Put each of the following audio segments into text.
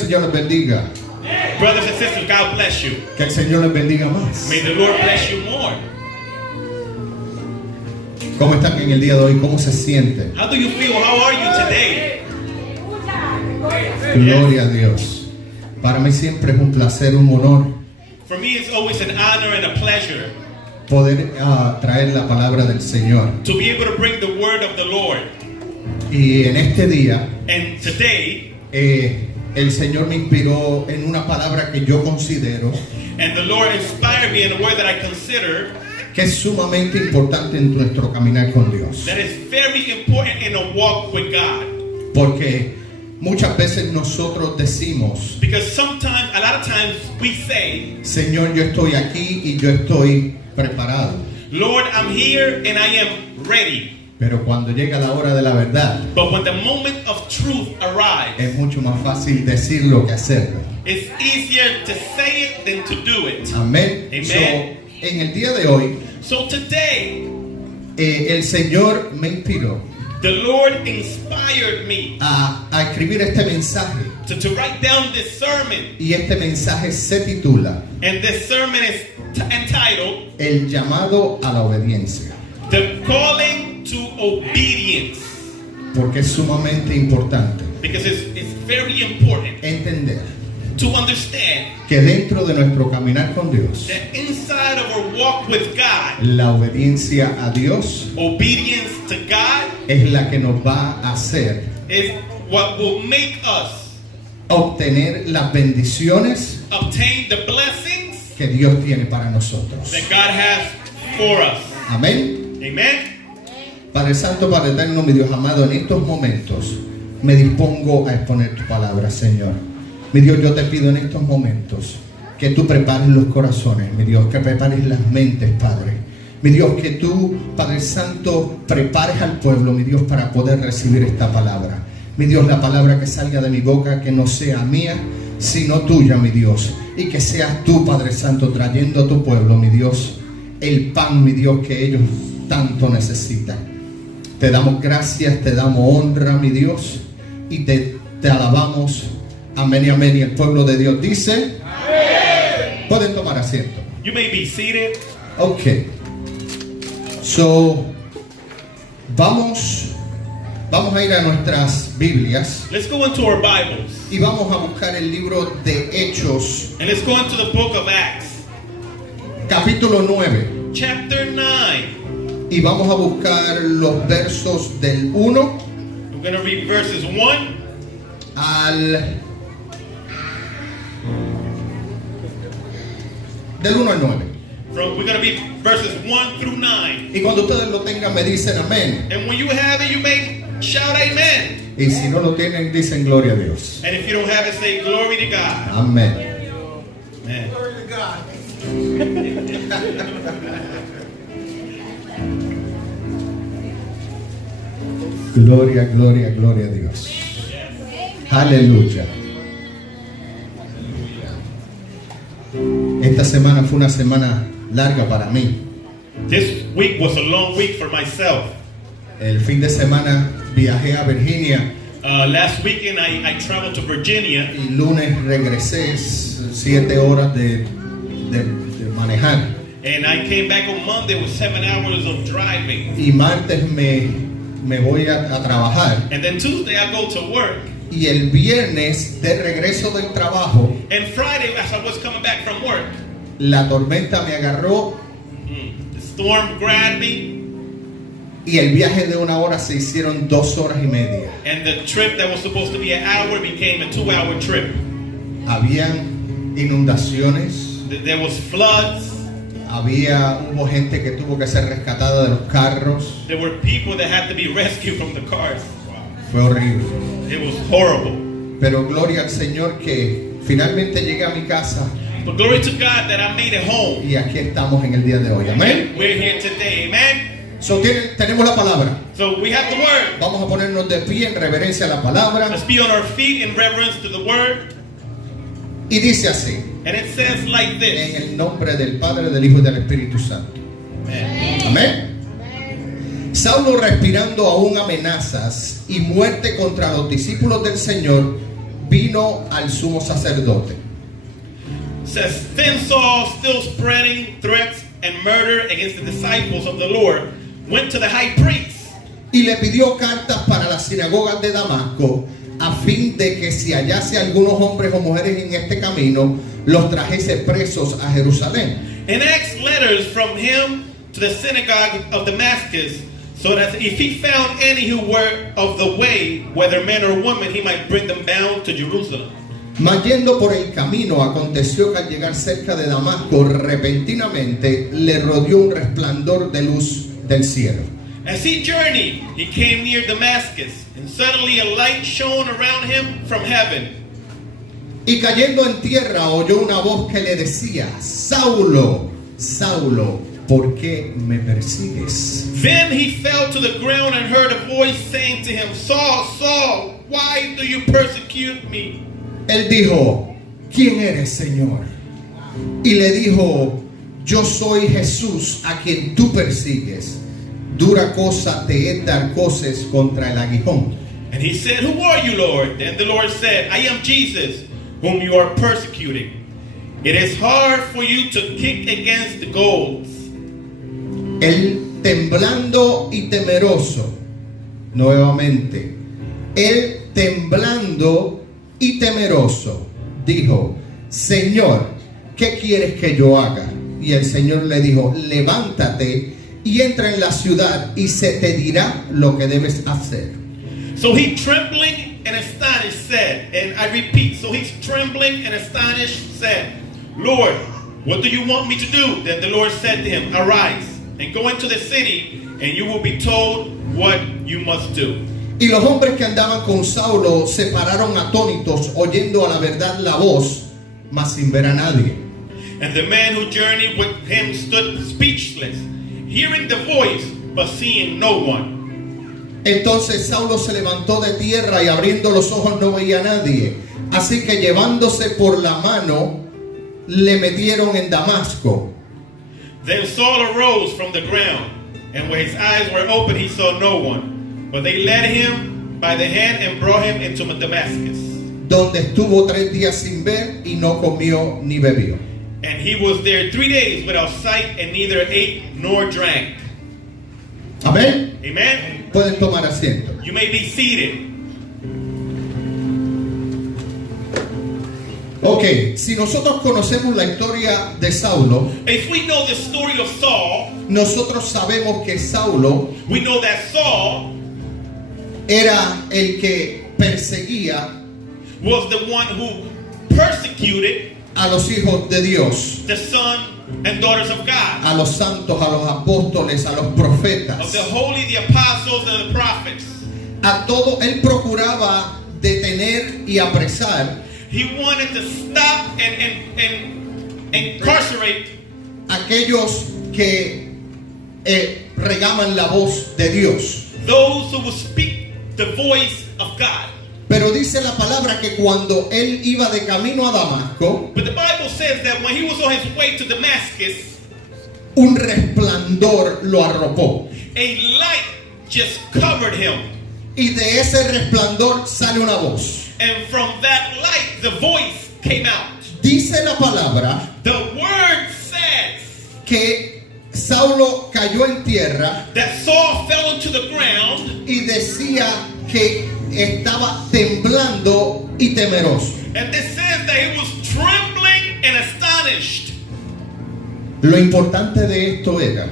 Señor les bendiga. Brothers and sisters, God bless you. Que el Señor les bendiga más. May the Lord bless you more. ¿Cómo están en el día de hoy? ¿Cómo se sienten? How do you feel? How are you today? Gloria a Dios. Para mí siempre es un placer, un honor For me, it's always an honor and a pleasure poder traer la palabra del Señor. to be able to bring the word of the Lord. Y en este día, And today, el Señor me inspiró en una palabra que yo considero and the Lord inspired me in a word that I consider que es sumamente importante en nuestro caminar con Dios. that is very important in a walk with God. Porque muchas veces nosotros decimos, Because sometimes, a lot of times, we say, Señor, yo estoy aquí y yo estoy preparado. Lord, I'm here and I am ready. Pero cuando llega la hora de la verdad, But when the moment of truth arrives, es mucho más fácil decirlo que hacerlo. it's easier to say it than to do it. Amén. Amen. So, en el día de hoy, So today, el Señor me inspiró the Lord inspired me a escribir este mensaje. to write down this sermon. Y este mensaje se titula And this sermon is entitled, El llamado a la obediencia. The Calling to Obedience. Porque es sumamente importante Because it's very important entender to understand que dentro de nuestro caminar con Dios, that inside of our walk with God, la obediencia a Dios obedience to God es la que nos va a hacer is what will make us obtener las bendiciones obtain the blessings que Dios tiene para nosotros. that God has for us. Amén. Amen. Padre Santo, Padre Eterno, mi Dios amado, en estos momentos me dispongo a exponer tu palabra, Señor. Mi Dios, yo te pido en estos momentos que tú prepares los corazones, mi Dios, que prepares las mentes, Padre. Mi Dios, que tú, Padre Santo, prepares al pueblo, mi Dios, para poder recibir esta palabra. Mi Dios, la palabra que salga de mi boca, que no sea mía, sino tuya, mi Dios. Y que seas tú, Padre Santo, trayendo a tu pueblo, mi Dios, el pan, mi Dios, que ellos tanto necesitan. Te damos gracias, te damos honra, mi Dios, y te alabamos. Amén y amén. Y el pueblo de Dios dice, amén. Pueden tomar asiento. You may be seated. Ok. So, vamos a ir a nuestras Biblias Let's go into our Bibles y vamos a buscar el libro de Hechos, and let's go into the book of Acts, capítulo 9. chapter 9. Y vamos a buscar los versos del 1 We're going to read verses 1 del 1 al 9. we're going to read verses 1 through 9. Y cuando ustedes lo tengan me dicen amén. And when you have it, you may shout amen. Y si no lo tienen, dicen gloria a Dios. And if you don't have it, say glory to God. Amén. Amen. Glory to God. Gloria, gloria, gloria a Dios. Aleluya. Esta semana fue una semana larga para mí. This week was a long week for myself. El fin de semana viajé a Virginia Last weekend, I traveled to Virginia. y lunes regresé 7 horas de manejar. And I came back on Monday with 7 hours of driving. Y martes me voy a trabajar. And then Tuesday, I go to work. Y el viernes de regreso del trabajo, And Friday, as I was coming back from work, la tormenta me agarró the storm grabbed me. y el viaje de 1 hora se hicieron 2 horas y media. And the trip that was supposed to be an hour became a 2-hour trip. Habían inundaciones, There was floods. hubo gente que tuvo que ser rescatada de los carros. There were people that had to be rescued from the cars. Fue horrible. It was horrible. Pero gloria al Señor que finalmente llegué a mi casa But glory to God that I made it home. y aquí estamos en el día de hoy. Amén. We're here today, amen. So, tenemos la palabra. So we have the word. Vamos a ponernos de pie en reverencia a la palabra. Let's be on our feet in reverence to the word. Y dice así, And it says like en this. el nombre del Padre, del Hijo y del Espíritu Santo. Amen. Amén. Saulo, respirando aún amenazas y muerte contra los discípulos del Señor, vino al sumo sacerdote. Says, then Saul, still spreading threats and murder against the disciples of the Lord, went to the high priest. Y le pidió cartas para las sinagogas de Damasco, a fin de que si hallase algunos hombres o mujeres en este camino, los trajese presos a Jerusalén. And asked letters from him to the synagogue of Damascus, so that if he found any who were of the way, whether men or women, he might bring them bound to Jerusalem. Mas yendo por el camino, aconteció que al llegar cerca de Damasco, repentinamente le rodeó un resplandor de luz del cielo. As he journeyed, he came near Damascus, and suddenly a light shone around him from heaven. Y cayendo en tierra oyó una voz que le decía: Saulo, Saulo, ¿por qué me persigues? Then he fell to the ground and heard a voice saying to him, Saul, Saul, why do you persecute me? Él dijo: ¿Quién eres, Señor? Y le dijo: Yo soy Jesús a quien tú persigues. Dura cosa te es dar coces contra el aguijón. And he said, who are you, Lord? Then the Lord said, I am Jesus, whom you are persecuting. It is hard for you to kick against the goads. Él, temblando y temeroso, nuevamente, él temblando y temeroso, dijo: Señor, ¿qué quieres que yo haga? Y el Señor le dijo: levántate y entra en la ciudad y se te dirá lo que debes hacer. So he trembling and astonished said, and I repeat, so he's trembling and astonished said, Lord, what do you want me to do? Then the Lord said to him, arise and go into the city, and you will be told what you must do. Y los hombres que andaban con Saulo se pararon atónitos, oyendo a la verdad la voz, mas sin ver a nadie. And the man who journeyed with him stood speechless, hearing the voice, but seeing no one. Entonces Saulo se levantó de tierra y abriendo los ojos no veía a nadie. Así que llevándose por la mano, le metieron en Damasco. Then Saul arose from the ground, and when his eyes were open, he saw no one. But they led him by the hand and brought him into Damascus. Donde estuvo 3 días sin ver y no comió ni bebió. And he was there 3 days without sight, and neither ate nor drank. Amén. Amen. Pueden tomar asiento. You may be seated. Ok, si nosotros conocemos la historia de Saulo, If we know the story of Saul, nosotros sabemos que Saulo we know that Saul era el que perseguía was the one who persecuted a los hijos de Dios, the son and daughters of God, a los santos, a los apóstoles, a los of profetas, the holy, the apostles, and the prophets. a todo. Él procuraba detener y apresar He wanted to stop and incarcerate aquellos que regaban la voz de Dios. those who would speak the voice of God. Pero dice la palabra que cuando él iba de camino a Damasco, But the Bible says that when he was on his way to Damascus, un resplandor lo arropó. a light just covered him. Y de ese resplandor sale una voz. And from that light, the voice came out. Dice la palabra The word says que Saulo cayó en tierra that Saul fell into the ground, y decía que estaba temblando y temeroso. and this says that he was trembling and astonished. Lo importante de esto era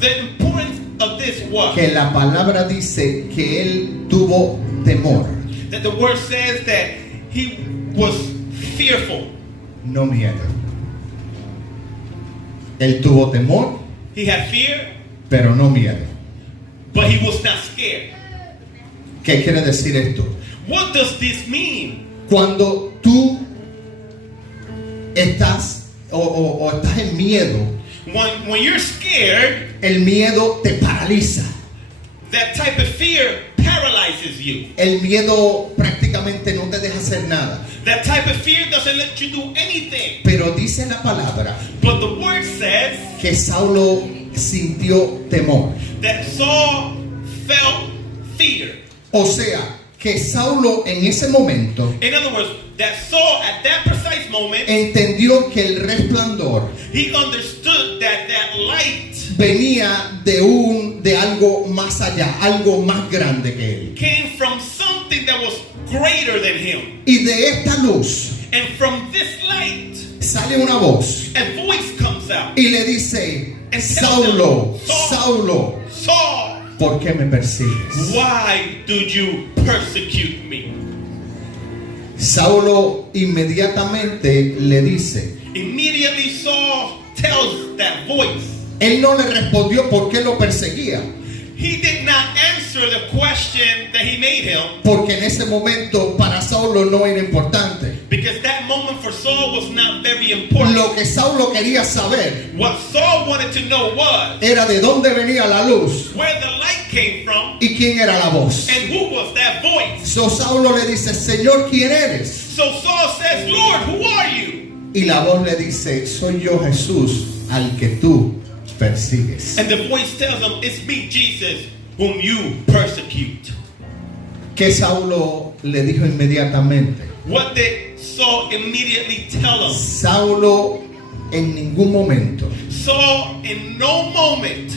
The importance of this was que la palabra dice que él tuvo temor, that the word says that he was fearful. no miedo. Él tuvo temor, He had fear, pero no miedo. but he was not scared. ¿Qué quiere decir esto? What does this mean? Cuando tú estás o estás en miedo, When you're scared, el miedo te paraliza. that type of fear paralyzes you. El miedo prácticamente no te deja hacer nada. That type of fear doesn't let you do anything. Pero dice la palabra But the word says que Saulo sintió temor. that Saul felt fear. O sea, que Saulo en ese momento In other words, that Saul at that precise moment, entendió que el resplandor he understood that that light venía de algo más allá, algo más grande que él. came from something that was greater than him. Y de esta luz And from this light, sale una voz a voice comes out. y le dice: Saulo, Saulo, Saul, ¿por qué me persigues? why do you persecute me? Saulo inmediatamente le dice, Immediately Saul tells that voice. él no le respondió por qué lo perseguía, He did not answer the question that he made him, porque en ese momento para Saulo no era importante. because that moment for Saul was not very important. Lo que Saulo quería saber What Saul wanted to know was era de dónde venía la luz where the light came from y quién era la voz. and who was that voice. So Saulo le dice: Señor, ¿quién eres? So Saul says, Lord, who are you? Y la voz le dice: soy yo, Jesús, al que tú persigues. And the voice tells him, it's me, Jesus, whom you persecute. ¿Qué Saulo le dijo inmediatamente? What did Saul immediately tell him? Saulo en ningún momento Saul in no moment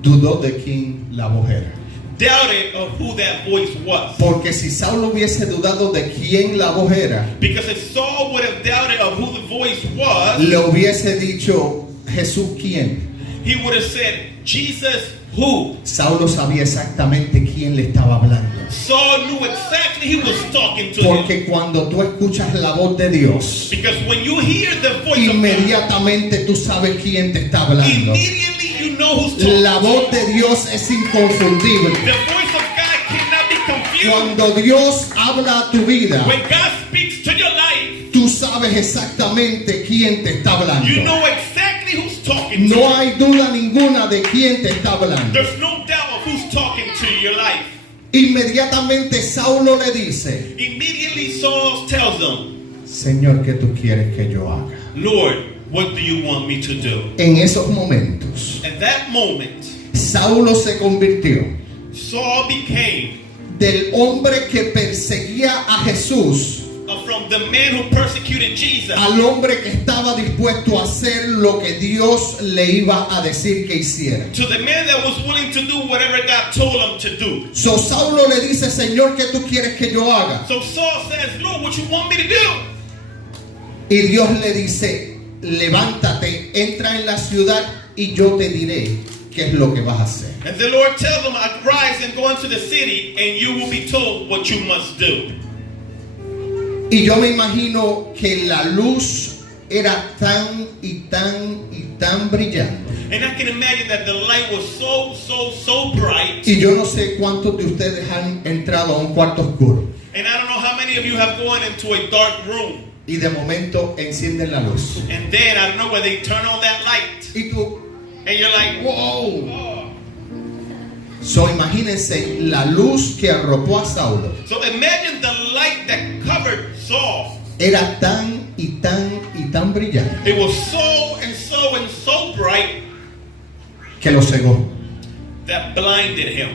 dudó de quién la voz era. doubted of who that voice was. Porque si Saulo hubiese dudado de quién la voz era, Because if Saul would have doubted of who the voice was, le hubiese dicho: Jesús, ¿quién? he would have said, Jesus, who? Saulo sabía exactamente quién le estaba hablando. Saul knew exactly he was talking to him. Porque cuando tú escuchas la voz de Dios, Because when you hear the voice of God, inmediatamente tú sabes quién te está hablando. immediately you know who's talking. La voz de Dios es inconfundible. The voice of God cannot be confused. Cuando Dios habla a tu vida, When God speaks to your life, tú sabes exactamente quién te está hablando. you know exactly who's talking to No you. hay duda ninguna de quién te está hablando. There's no doubt of who's talking to your life. Inmediatamente Saulo le dice: Immediately Saul tells him, Señor, ¿qué tú quieres que yo haga? Lord, what do you want me to do? En esos momentos, At that moment, Saulo se convirtió Saul became del hombre que perseguía a Jesús from the man who persecuted Jesus al hombre que estaba dispuesto a hacer lo que Dios le iba a decir que hiciera. to the man that was willing to do whatever God told him to do. So Saulo le dice: Señor, ¿qué tú quieres que yo haga? So Saul says, Lord, what you want me to do? Y Dios le dice: levántate, entra en la ciudad y yo te diré qué es lo que vas a hacer. And the Lord tells him, arise and go into the city, and you will be told what you must do. Y yo me imagino que la luz era tan y tan y tan brillante. And I can imagine that the light was so bright. Y yo no sé cuántos de ustedes han entrado a un cuarto oscuro And I don't know how many of you have gone into a dark room. y de momento encienden la luz. And then I don't know where they turn on that light. Y tú, And you're like, wow. oh. So imagínense la luz que arropó a Saulo. So imagine the light that covered Saul. Era tan y tan y tan brillante It was so bright que lo cegó. that blinded him.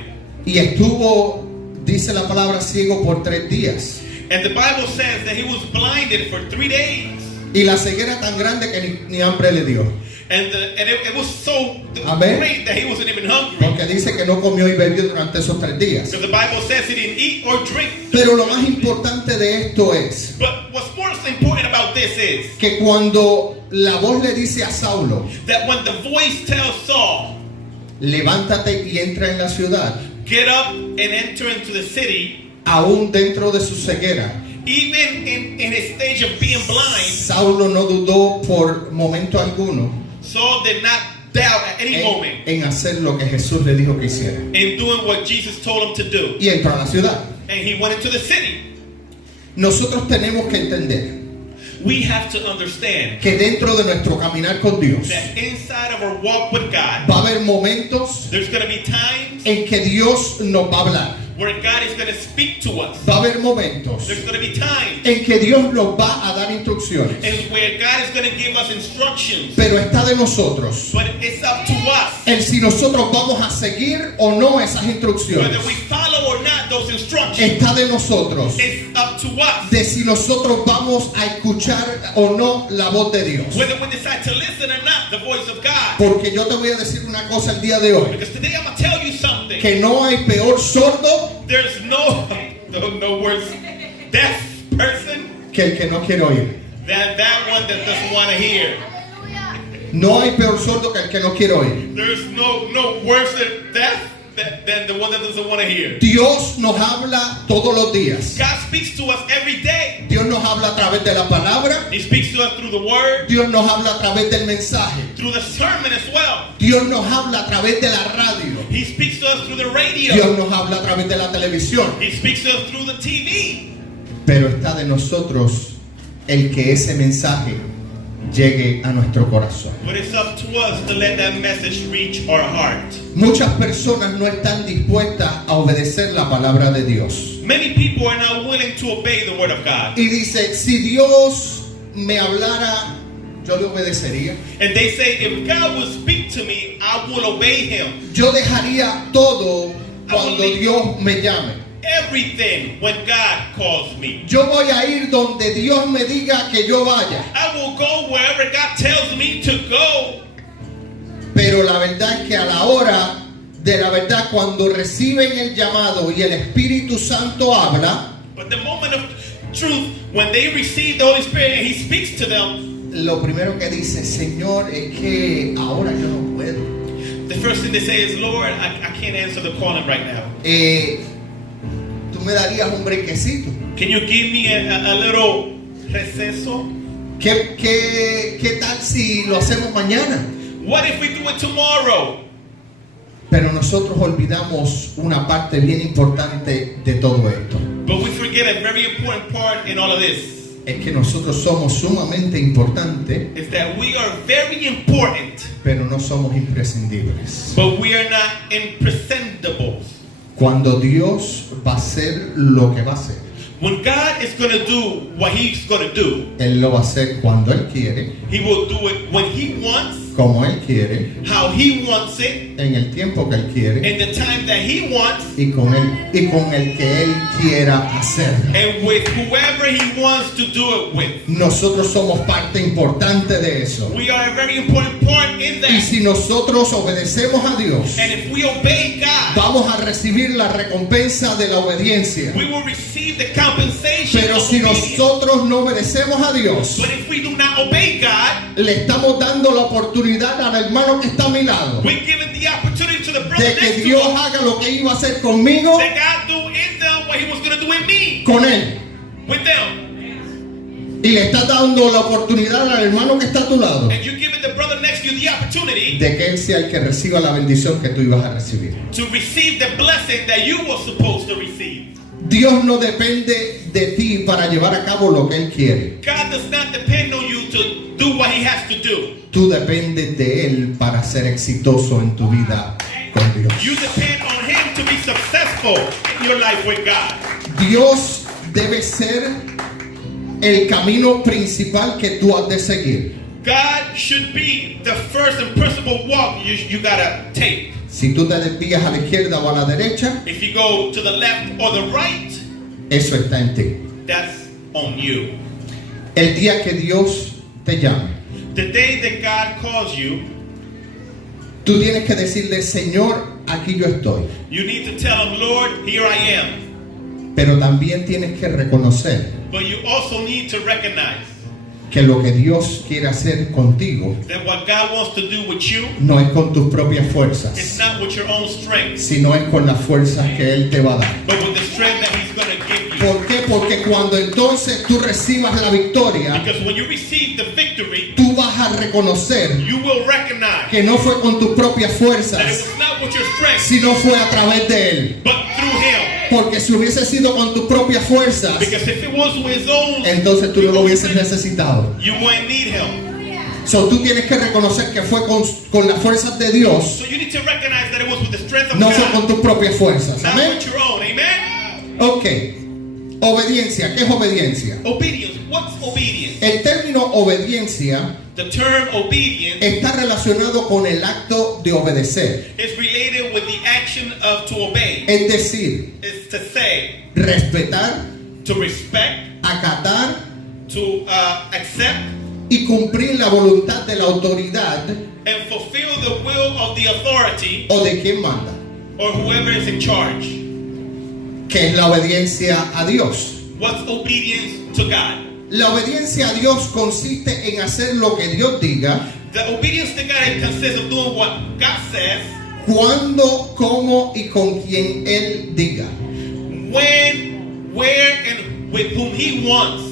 Y estuvo, dice la palabra, ciego por 3 días. And the Bible says that he was blinded for 3 days. Y la ceguera tan grande que ni hambre le dio. And it was so Amén. great that he wasn't even hungry. Porque dice que no comió y bebió durante esos 3 días. Because the Bible says he didn't eat or drink. Pero lo más importante de esto es But what's more important about this is que cuando la voz le dice a Saulo: that when the voice tells Saul, levántate y entra en la ciudad, get up and enter into the city, aún dentro de su ceguera, even in his stage of being blind, Saulo no dudó por momento alguno Saul did not doubt at any moment en hacer lo que Jesús le dijo que hiciera. in doing what Jesus told him to do. Y entró a la ciudad. And he went into the city. Nosotros tenemos que entender We have to understand que dentro de nuestro caminar con Dios that inside of our walk with God, va a haber momentos there's going to be times en que Dios nos va a hablar. where God is going to speak to us. Va a haber momentos There's going to be times en que Dios nos va a dar instrucciones. and where God is going to give us instructions. Pero está de nosotros But it's up to us el si nosotros vamos a seguir o no esas whether instrucciones. we follow or not have those instructions. Está de nosotros It's up to us de si nosotros vamos a escuchar o no la voz de Dios. whether we decide to listen or not the voice of God. Porque yo te voy a decir una cosa el día de hoy, Because today I'm going to tell you something. que no hay peor sordo There's no worse deaf person que el que no quiere oír. than that one that doesn't want to hear. No hay peor sordo que el que no quiere oír. There's no worse deaf than the one that doesn't want to hear. Dios nos habla todos los días. God speaks to us every day. Dios nos habla a través de la palabra. He speaks to us through the word, Dios nos habla a través del mensaje. through the sermon as well. Dios nos habla a través de la radio. He speaks to us through the radio. Dios nos habla a través de la televisión. He speaks to us through the TV. Pero está de nosotros el que ese mensaje llegue a nuestro corazón. But it's up to us to let that message reach our heart. Muchas personas no están dispuestas a obedecer la palabra de Dios. Many people are not willing to obey the word of God. Y dice, si Dios me hablara, yo le obedecería. And they say, if God will speak to me, I will obey him. Yo dejaría todo cuando Dios me llame. Everything when God calls me. Yo voy a ir donde Dios me diga que yo vaya. I will go wherever God tells me to go. Pero la verdad es que a la hora de la verdad, cuando reciben el llamado y el Espíritu Santo habla, But the moment of truth, when they receive the Holy Spirit and he speaks to them, lo primero que dice, Señor, es que ahora yo no puedo. the first thing they say is, Lord, I can't answer the calling right now. Tú me darías un brequecito. Can you give me a little receso? ¿Qué tal si lo hacemos mañana? What if we do it tomorrow? Pero nosotros olvidamos una parte bien importante de todo esto. But we forget a very important part in all of this. Es que nosotros somos sumamente importantes, Is that we are very important, pero no somos imprescindibles. but we are not imprescindibles. Cuando Dios va a hacer lo que va a hacer, When God is going to do what he's going to do, Él lo va a hacer cuando Él quiere, he will do it when he wants, como Él quiere, how he wants it, en el tiempo que Él quiere in the time that he wants, y con el que Él quiera hacerlo. and with whoever he wants to do it with. Nosotros somos parte importante de eso. We are a very important part in Y that. si nosotros obedecemos a Dios, And if we obey God, vamos a recibir la recompensa de la obediencia. we will receive the compensation Pero of si obedience. nosotros no obedecemos a Dios, But if we do not obey God, le estamos dando la oportunidad al hermano que está a mi lado we're giving the opportunity to the brother de que next to Dios us haga lo que iba a hacer conmigo, that God do in them what he was going to do in me, con él. with them. Y le estás dando la oportunidad al hermano que está a tu lado And you're giving the brother next to you the opportunity de que él sea el que reciba la bendición que tú ibas a recibir. to receive the blessing that you were supposed to receive. Dios no depende de ti para llevar a cabo lo que Él quiere. God does not depend on you to do what he has to do. Tú dependes de Él para ser exitoso en tu vida con Dios. You depend on him to be successful in your life with God. Dios debe ser el camino principal que tú has de seguir. God should be the first and principal walk you gotta take. Si tú te desvías a la izquierda o a la derecha, If you go to the left or the right, eso está en ti. that's on you. El día que Dios te llame, The day that God calls you, tú tienes que decirle, Señor, aquí yo estoy. you need to tell him, Lord, here I am. Pero también tienes que reconocer But you also need to recognize que lo que Dios quiere hacer contigo that what God wants to do with you, no es con tus propias it's fuerzas, not with your own strength, sino es con las fuerzas que Él te va a dar. but with the strength that he's going to give you. ¿Por qué? Porque cuando entonces tú recibas la victoria, Because when you receive the victory, tú vas a reconocer you will recognize que no fue con tus propias that it fuerzas, was not with your strength, sino fue a través de Él. but through him. Porque si hubiese sido con tus propias fuerzas, Because if it was with his own, entonces tú no lo hubieses necesitado. you wouldn't need him. So, tú tienes que reconocer que fue con las fuerzas de Dios, So you need to recognize that it was with the strength of no fue con God, tus propias fuerzas. not Amén. with your own. Amen? Ok. Obediencia. ¿Qué es obediencia? Obedience. What's obedience? El término obediencia The term obedience está relacionado con el acto de obedecer. is related with the action of to obey. Es decir, It's to say, respetar, to respect, acatar to accept, y cumplir la voluntad de la autoridad and fulfill the will of the authority o de quien manda, or whoever is in charge. que es la obediencia a Dios. What's obedience to God? La obediencia a Dios consiste en hacer lo que Dios diga, The obedience to God consists of doing what God says, cuando, cómo y con quien Él diga. when, where, and with whom He wants.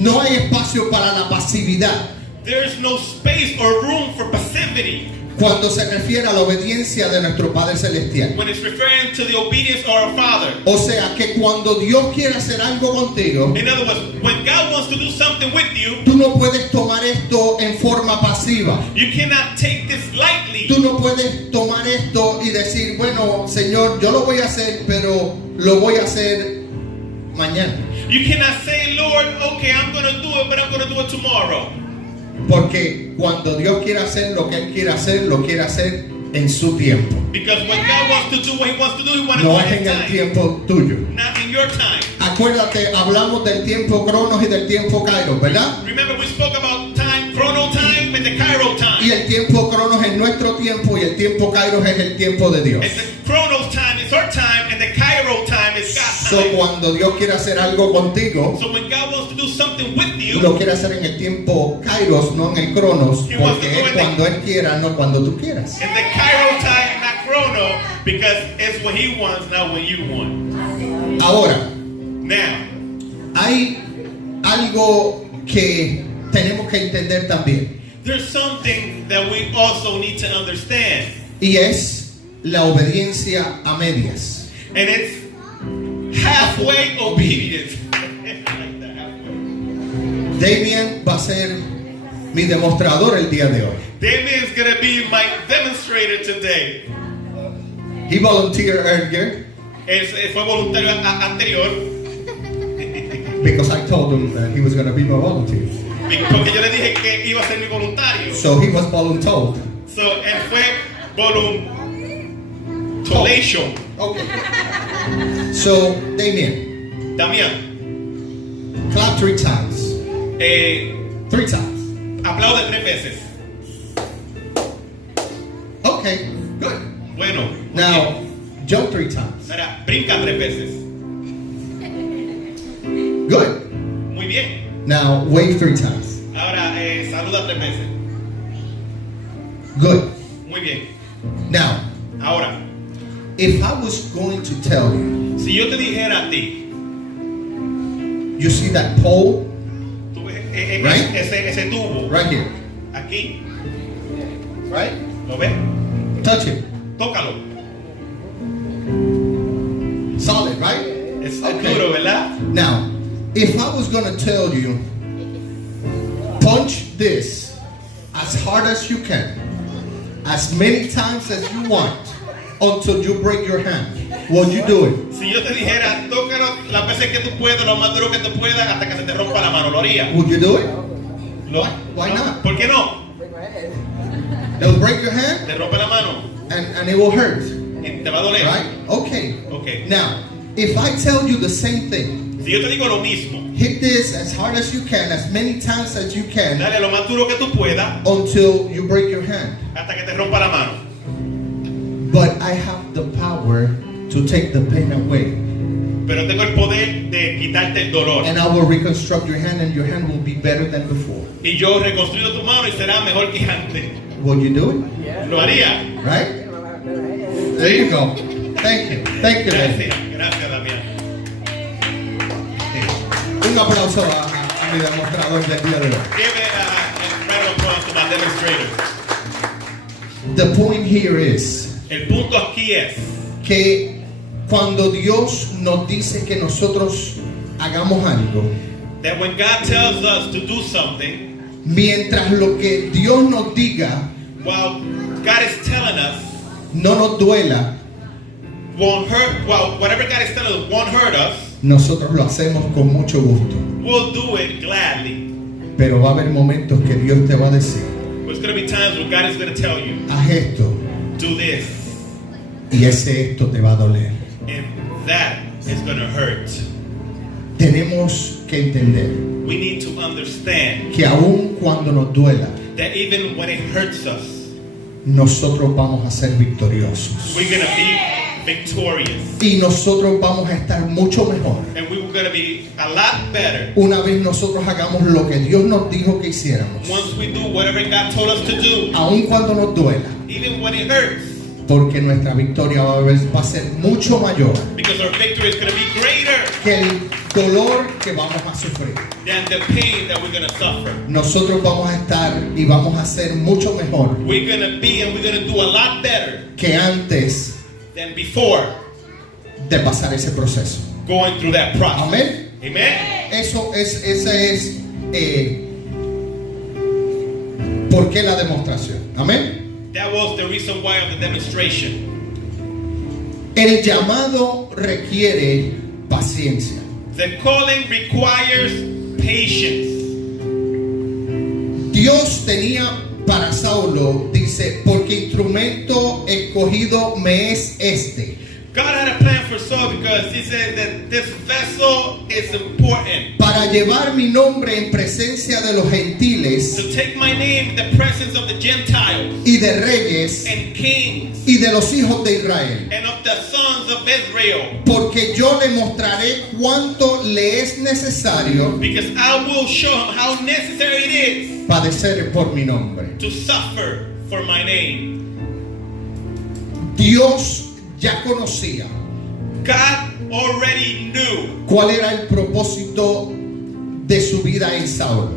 No hay espacio para la pasividad There is no space or room for passivity cuando se refiere a la obediencia de nuestro Padre Celestial. when it's referring to the obedience of our Father. O sea que cuando Dios quiere hacer algo contigo, In other words, when God wants to do something with you, tú no puedes tomar esto en forma pasiva. you cannot take this lightly. Tú no puedes tomar esto y decir, bueno, Señor, yo lo voy a hacer, pero lo voy a hacer mañana. You cannot say, Lord, okay, I'm going to do it, but I'm going to do it tomorrow. Porque cuando Dios quiere hacer lo que Él quiere hacer, lo quiere hacer en su tiempo. Because when God wants to do what He wants to do, He wants to No do es it en in el time, tiempo tuyo. not in your time. Acuérdate, hablamos del tiempo Cronos y del tiempo Kairos, ¿verdad? Remember, we spoke about time, chrono time, and the Cairo Y time. el tiempo Cronos es nuestro tiempo y el tiempo Kairos es el tiempo de Dios. And the chronos time is our time, and the Cairo time is God's So, time. cuando Dios quiere hacer algo contigo, So when God wants to do something with you, lo quiere hacer en el tiempo Kairos, no en el Cronos, porque es cuando Él quiera, no cuando tú quieras. in the Cairo time, not chrono, because it's what He wants, not what you want. Ahora, Now, hay algo que tenemos que entender también, there's something that we also need to understand, y es la obediencia a medias. and it's halfway obedience. Damien va a ser mi demostrador el día de hoy. David is going to be my demonstrator today. He volunteered earlier Él fue voluntario anterior, because I told him that he was going to be my volunteer. porque yo le dije que iba a ser mi voluntario. So he was voluntold. So, él fue voluntolation. Okay. So, Damien, Damián, clap 3 times. 3 times. aplaude 3 veces. Okay, good. Bueno, Now, jump 3 times. ahora brinca 3 veces. Good. Muy bien. Now, wave 3 times. Ahora saluda 3 veces. Good. Muy bien. Now, Ahora, if I was going to tell you, si yo te dijera a ti, you see that pole tú ves Right. ese tubo right here, aquí, right? ¿lo ves? Touch it. Tócalo. Solid, right? Es Okay. duro, ¿verdad? Now, if I was going to tell you, punch this as hard as you can, as many times as you want, until you break your hand, would you do it? Si yo te dijera, tócalo las veces que tú puedas, lo más duro que tú puedas, hasta que se te rompa la mano, ¿lo haría? Would you do it? ¿Lo- Why no? not? ¿Por qué no? It'll break your hand Te rompe la mano and it will hurt, y te va a doler. right? Okay. Ok. Now, if I tell you the same thing, Si yo te digo lo mismo, hit this as hard as you can, as many times as you can, dale lo más duro que tú puedas, until you break your hand. hasta que te rompa la mano. But I have the power to take the pain away. Pero tengo el poder de quitarte el dolor. And I will reconstruct your hand, and your hand will be better than before. Y yo reconstruyo tu mano y será mejor que antes. Would you do it? Lo haría. Right? There you go. Thank you. Thank you, David. Gracias, Damián. Un aplauso a mi demostrador del día de hoy. Give a round of applause to my demonstrator. The point here is El punto aquí es que cuando Dios nos dice que nosotros hagamos algo, that when God tells us to do something, mientras lo que Dios nos diga while God is telling us no nos duela, won't hurt, well, whatever God is telling us won't hurt us, nosotros lo hacemos con mucho gusto. we'll do it gladly. Pero va a haber momentos que Dios te va a decir, There's going to be times when God is going to tell you, haz esto, do this, y ese esto te va a doler. and that it's going to hurt. Tenemos que entender We need to understand que aun cuando nos duela, that even when it hurts us, nosotros vamos a ser victoriosos. we're going to be victorious. Y nosotros vamos a estar mucho mejor And we're going to be a lot better una vez nosotros hagamos lo que Dios nos dijo que hiciéramos. once we do whatever God told us to do, Aun cuando nos duela, even when it hurts, porque nuestra victoria va a ser mucho mayor because our victory is going to be greater que el dolor que vamos a sufrir. than the pain that we're going to suffer. Nosotros vamos a estar y vamos a ser mucho mejor We're going to be and we're going to do a lot better que antes than before de pasar ese proceso. going through that process. Amén. Amen? Ese es ¿por qué la demostración? Amén. That was the reason why of the demonstration. El llamado requiere paciencia. The calling requires patience. Dios tenía para Saulo, dice, porque instrumento escogido me es este, God had a plan for Saul because he said that this vessel is important. para llevar mi nombre en presencia de los gentiles To take my name in the presence of the Gentiles y de reyes and kings y de los hijos de Israel, and of the sons of Israel. porque yo le mostraré cuánto le es necesario Because I will show him how necessary it is padecer por mi nombre. to suffer for my name. Dios ya conocía God already knew cuál era el propósito de su vida en Saulo.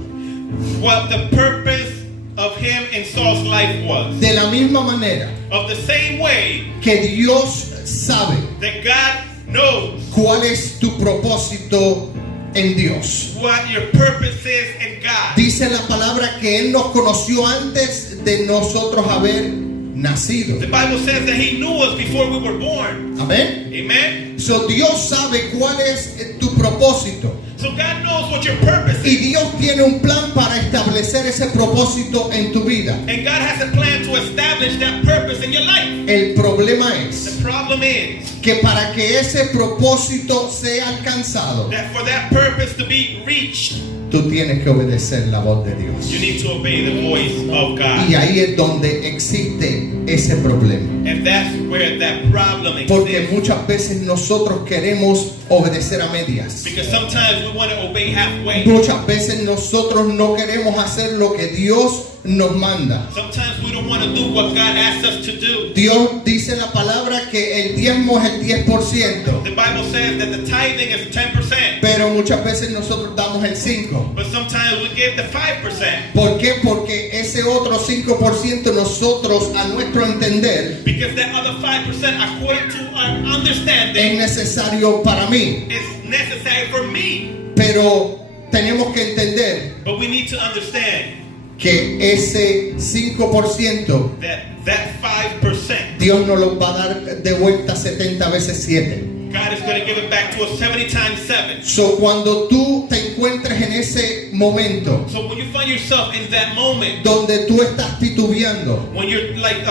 what the purpose of him in Saul's life was. De la misma manera Of the same way que Dios sabe that God knows cuál es tu propósito en Dios. what your purpose is in God. Dice la palabra que Él nos conoció antes de nosotros haber nacido. The Bible says that he knew us before we were born. Amén. Amen? So, Dios sabe cuál es tu propósito. So God knows what your purpose Y is. Dios tiene un plan para establecer ese propósito en tu vida. And God has a plan to establish that purpose in your life. El problema es The problem is que para que ese propósito sea alcanzado, that for that purpose to be reached, tú tienes que obedecer la voz de Dios. you need to obey the voice of God. Y ahí es donde existe ese problema. And that's where that problem Porque exists. muchas veces nosotros queremos obedecer a medias. Because sometimes we want to obey halfway. Muchas veces nosotros no queremos hacer lo que Dios nos manda. Sometimes we don't want to do what God asks us to do. Dios dice en la palabra que el diezmo es el 10%, The Bible says that the tithing is 10%. pero muchas veces nosotros damos el 5%. But sometimes we give the 5%. ¿Por qué? Porque ese otro 5% nosotros, a nuestro entender, Because that other 5%, according to our es understanding, necesario para mí. is necessary for me. Pero tenemos que entender But we need to understand que ese 5% that 5%, Dios nos lo va a dar de vuelta 70 veces 7. God is going to give it back to us 70 times 7. So, cuando tú te encuentres en ese momento So when you find yourself in that moment, donde tú estás titubeando, when you're like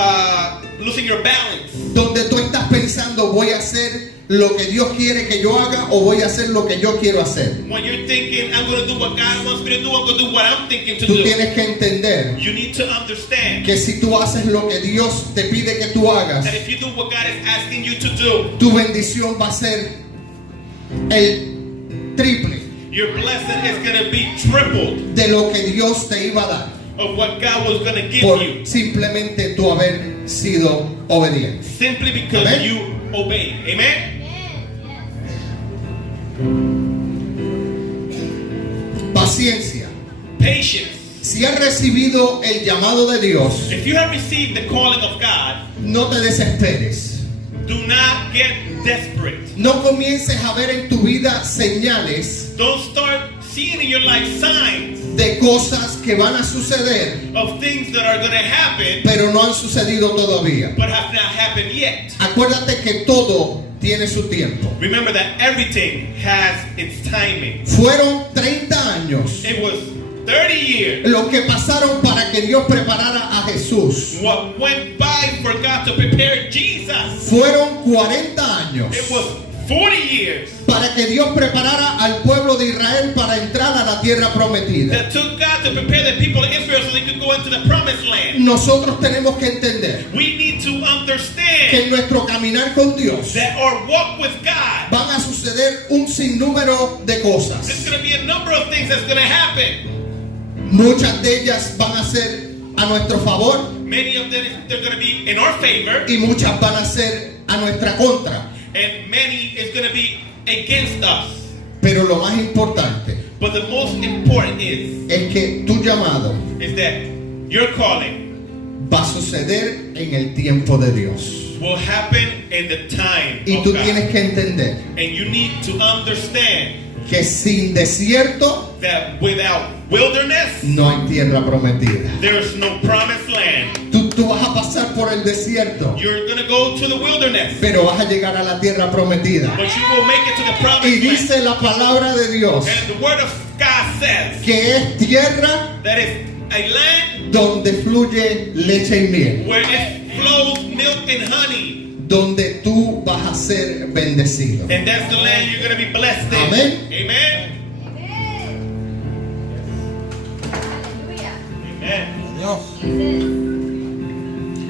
losing your balance, donde tú estás pensando, voy a hacer lo que Dios quiere que yo haga o voy a hacer lo que yo quiero hacer, when you're thinking, I'm going to do what God wants me to do, I'm going to do what I'm thinking to tú do, tienes que entender you need to understand que si tú haces lo que Dios te pide que tú hagas, that if you do what God is asking you to do, tu bendición va a ser el triple your blessing is going to be tripled de lo que Dios te iba a dar of what God was going to give por you, simplemente tú haber sido obediente. simply because Amen. you obey. Amen? Paciencia. Patience. Si has recibido el llamado de Dios, If you have received the calling of God, no te desesperes. do not get desperate. No comiences a ver en tu vida señales Don't start seeing in your life signs de cosas que van a suceder, of things that are going to happen pero no han sucedido todavía. but have not happened yet. Acuérdate que todo tiene su tiempo. Remember that everything has its timing. Fueron 30 años It was 30 years los que pasaron para que Dios preparara a Jesús. what went by for God to prepare Jesus. Fueron 40 años It was 40 years para que Dios preparara al pueblo de Israel para entrar a la tierra prometida. that took God to prepare the people of Israel so they could go into the promised land. Nosotros tenemos que entender We need to que understand en nuestro caminar con Dios that our walk with God, van a suceder un sinnúmero de there's cosas. going to be a number of things that's going to happen. Muchas de ellas van a ser a nuestro favor Many of them, they're going to be in our favor, y muchas van a ser a nuestra contra. and many is going to be against us. Pero lo más importante But the most important es que tu llamado is that your calling va a suceder en el tiempo de Dios. will happen in the time Y of tú God. tienes que entender And you need to understand que sin desierto that without wilderness, no hay tierra prometida. there's no promised land. Tú vas a pasar por el desierto, You're going to go to the wilderness, pero vas a llegar a la tierra prometida. but you will make it to the Y promised land. dice la palabra de Dios And the word of God says que es tierra that it's a land donde fluye leche y miel, where it flows milk and honey. donde tú vas a ser bendecido. And that's the land you're going to be blessed in. Amén. Amen. Amen.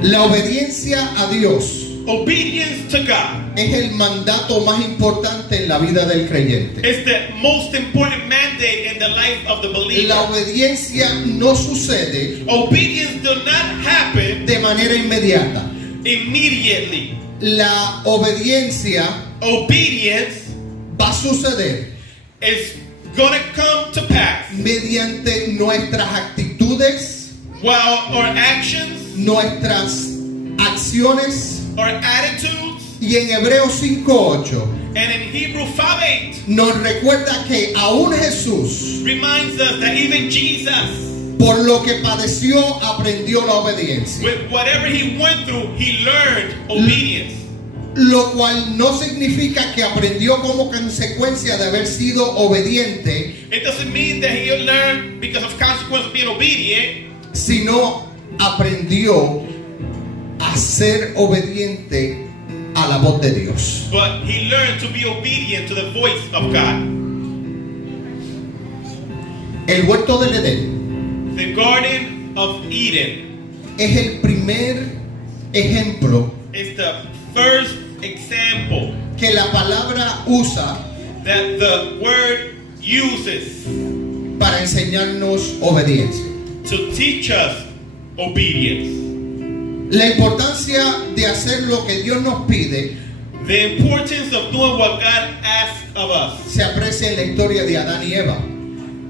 La obediencia a Dios Obedience to God es el mandato más importante en la vida del creyente. is the most important mandate in the life of the believer. La obediencia no sucede Obedience does not happen de manera inmediata. immediately. La obediencia Obedience va a suceder is going to come to pass mediante nuestras actitudes, while our actions, nuestras acciones. our attitudes, Y en Hebreos 5:8 and in Hebrew 5:8 nos recuerda que aún Jesús, reminds us that even Jesus, por lo que padeció, aprendió la obediencia. with whatever he went through, he learned obedience. Lo cual no significa que aprendió como consecuencia de haber sido obediente, It doesn't mean that he learned because of consequence of being obedient, sino aprendió a ser obediente a la voz de Dios. but he learned to be obedient to the voice of God. El huerto del Edén The Garden of Eden es el primer ejemplo is the first example que la palabra usa that the word uses para enseñarnos obediencia. to teach us obedience. La importancia de hacer lo que Dios nos pide The importance of doing what God asks of us se aprecia en la historia de Adán y Eva.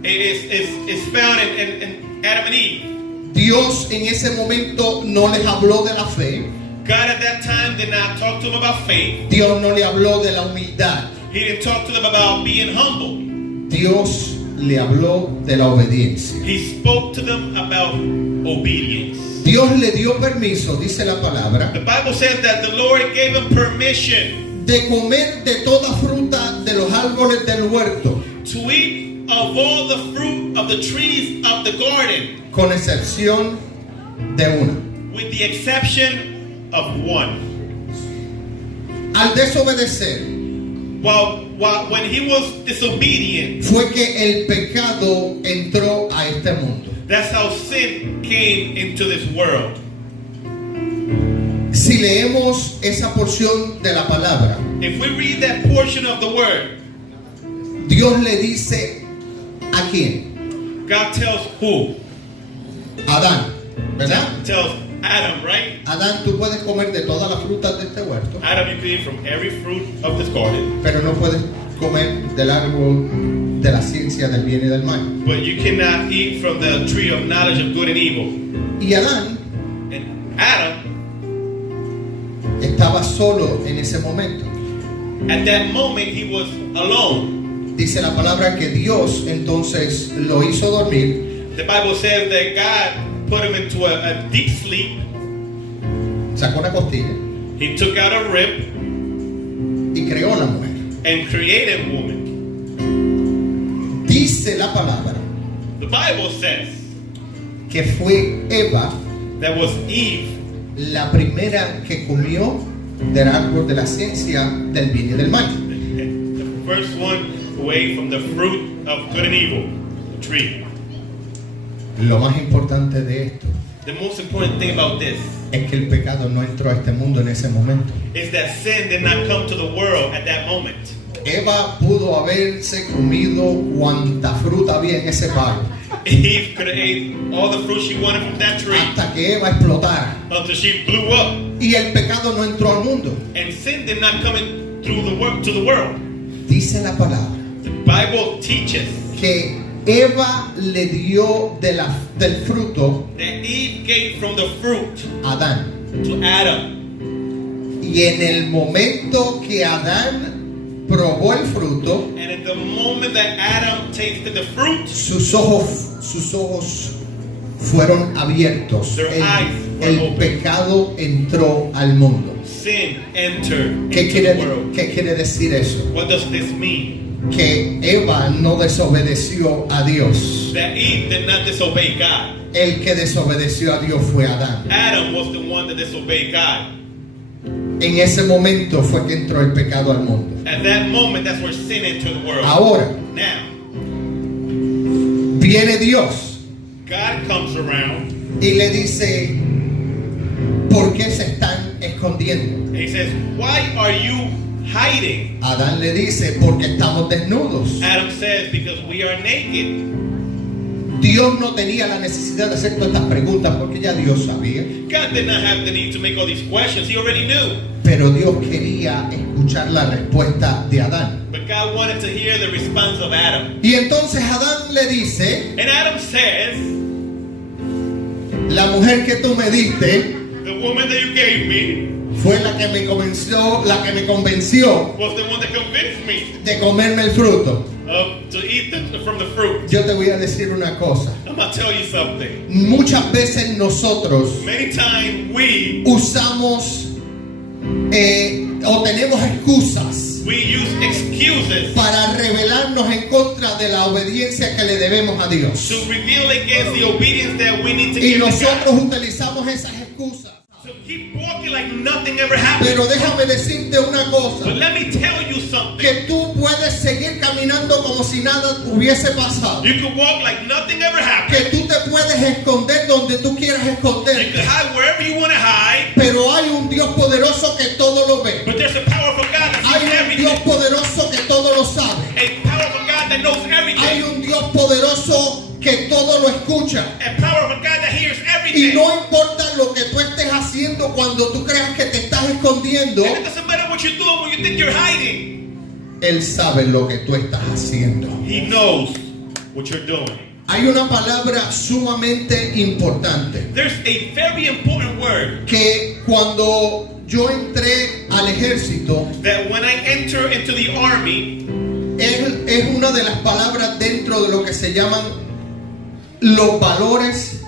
is found in Adam and Eve. Dios en ese momento no les habló de la fe, God at that time did not talk to them about faith. Dios no le habló de la humildad, He didn't talk to them about being humble. Dios le habló de la obediencia. He spoke to them about obedience. Dios le dio permiso, dice la palabra, The Bible says that the Lord gave them permission de comer de toda fruta de los árboles del huerto, to eat of all the fruit of the trees of the garden, con excepción de una. with the exception of one. Al desobedecer, When he was disobedient, fue que el pecado entró a este mundo. that's how sin came into this world. Si leemos esa porción de la palabra, If we read that portion of the word, Dios le dice a quién, God tells who? Adán, ¿verdad? Tells Adam, right? Adán, tú puedes comer de todas las frutas de este huerto, Adam, you can eat from every fruit of this garden, pero no puedes comer del árbol de la ciencia del bien y del mal. but you cannot eat from the tree of knowledge of good and evil. Y Adán And Adam, estaba solo en ese momento. at that moment, he was alone. Dice la palabra que Dios entonces lo hizo dormir, The Bible says that God put him into a deep sleep. sacó una costilla He took out a rib y creó la mujer. and created woman. Dice la palabra The Bible says que fue Eva that was Eve la primera que comió del árbol de la ciencia del bien y del mal. first one away from the fruit of good and evil, the tree. Lo más importante de esto The most important thing about this es que el pecado no entró a este mundo en ese momento. is that sin did not come to the world at that moment. Eva pudo haberse comido cuanta fruta había en ese palo Eve could have ate all the fruit she wanted from that tree hasta que Eva explotara. until she blew up. Y el pecado no entró al mundo. And sin did not come in through the world to the world. Dice la palabra The Bible teaches que Eva le dio del fruto that Eve gave from the fruit a Adán. to Adam. Y en el momento que Adán probó el fruto, And at the moment that Adam tasted the fruit, sus ojos fueron abiertos. Their eyes were El open. pecado entró al mundo. sin entered ¿Qué into the quiere, world. qué quiere decir eso? What does this mean? Que Eva no desobedeció a Dios. That Eve did not disobey God. El que desobedeció a Dios fue Adán. Adam was the one that disobeyed God. En ese momento fue que entró el pecado al mundo. At that moment, that's where sin entered the world. Ahora Now, viene Dios God comes around y le dice, ¿por qué se están escondiendo? and he says, why are you hiding? Adán le dice, porque estamos desnudos. Adam says, because we are naked. Dios no tenía la necesidad de hacer todas estas preguntas porque ya Dios sabía. God did not have the need to make all these questions. He already knew. Pero Dios quería escuchar la respuesta de Adán. But God wanted to hear the response of Adam. Y entonces Adán le dice, And Adam says, la mujer que tú me diste the woman that you gave me fue la que me convenció was the one that convinced me de comerme el fruto. to eat from the fruit. Yo te voy a decir una cosa. I'm going to tell you something. Muchas veces nosotros Many times usamos o tenemos excusas we use excuses para rebelarnos en contra de la obediencia que le debemos a Dios. to reveal against the obedience that we need to Y give to nosotros God. utilizamos esas excusas. So keep walking like nothing ever happened. Pero déjame decirte una cosa, But let me tell you something. que tú puedes seguir caminando como si nada hubiese pasado. You can walk like nothing ever happened. Que tú te puedes esconder donde tú quieras You esconderte. can hide wherever you want to hide. Pero hay un Dios poderoso que todo lo ve. But there's a powerful God that Hay sees un Dios everything. poderoso que todo lo sabe. A powerful God that knows Hay everything. un Dios poderoso que todo lo escucha. A powerful God that hears Y everything. no importa lo que tú estés haciendo cuando tú creas que te estás escondiendo, And it doesn't matter what you're doing when you think you're hiding. Él sabe lo que tú estás haciendo. He knows what you're doing. Hay una palabra sumamente importante There's a very important word que cuando yo entré al ejército that when I enter into the army, es una de las palabras dentro de lo que se llaman los valores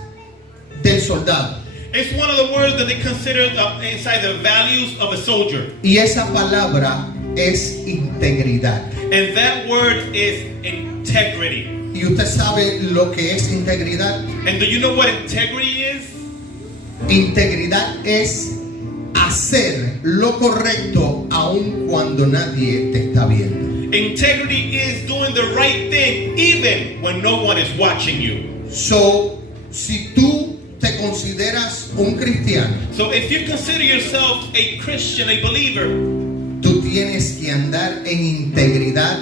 del soldado. it's one of the words that they consider inside the values of a soldier. Y esa palabra es integridad. And that word is integrity. ¿Y usted sabe lo que es integridad? And do you know what integrity is? Integridad es hacer lo correcto aun cuando nadie te está viendo. Integrity is doing the right thing even when no one is watching you. So, si tú te consideras un cristiano, So if you consider yourself a Christian, a believer, tú tienes que andar en integridad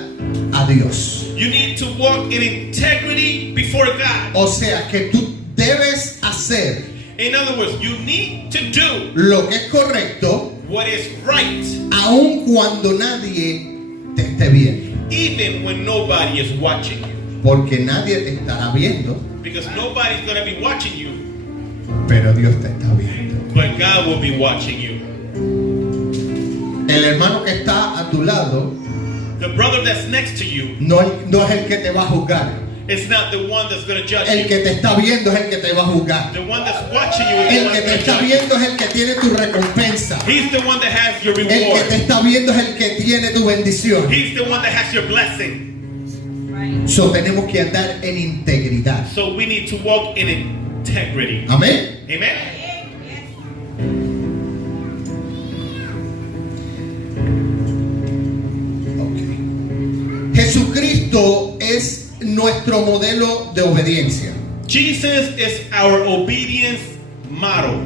a Dios. you need to walk in integrity before God. O sea que tú debes hacer In other words, you need to do lo que es correcto what is right aun cuando nadie te esté viendo. even when nobody is watching you. Porque nadie te estará viendo, Because nobody's going to be watching you, pero Dios te está viendo. but God will be watching you. El hermano que está a tu lado The brother that's next to you no es el que te va a juzgar. is not the one that's going to judge El you. que te está viendo es el que te va a juzgar. The one that's watching you is the El one que te that's está going to judge viendo es el que tiene tu recompensa. you. He's the one that has your El que te reward. está viendo es el que tiene tu bendición. He's the one that has your blessing. So tenemos que andar en integridad. So we need to walk in integrity. Amén. Amen? Ok. Cristo es nuestro modelo de obediencia. Jesus is our obedience model.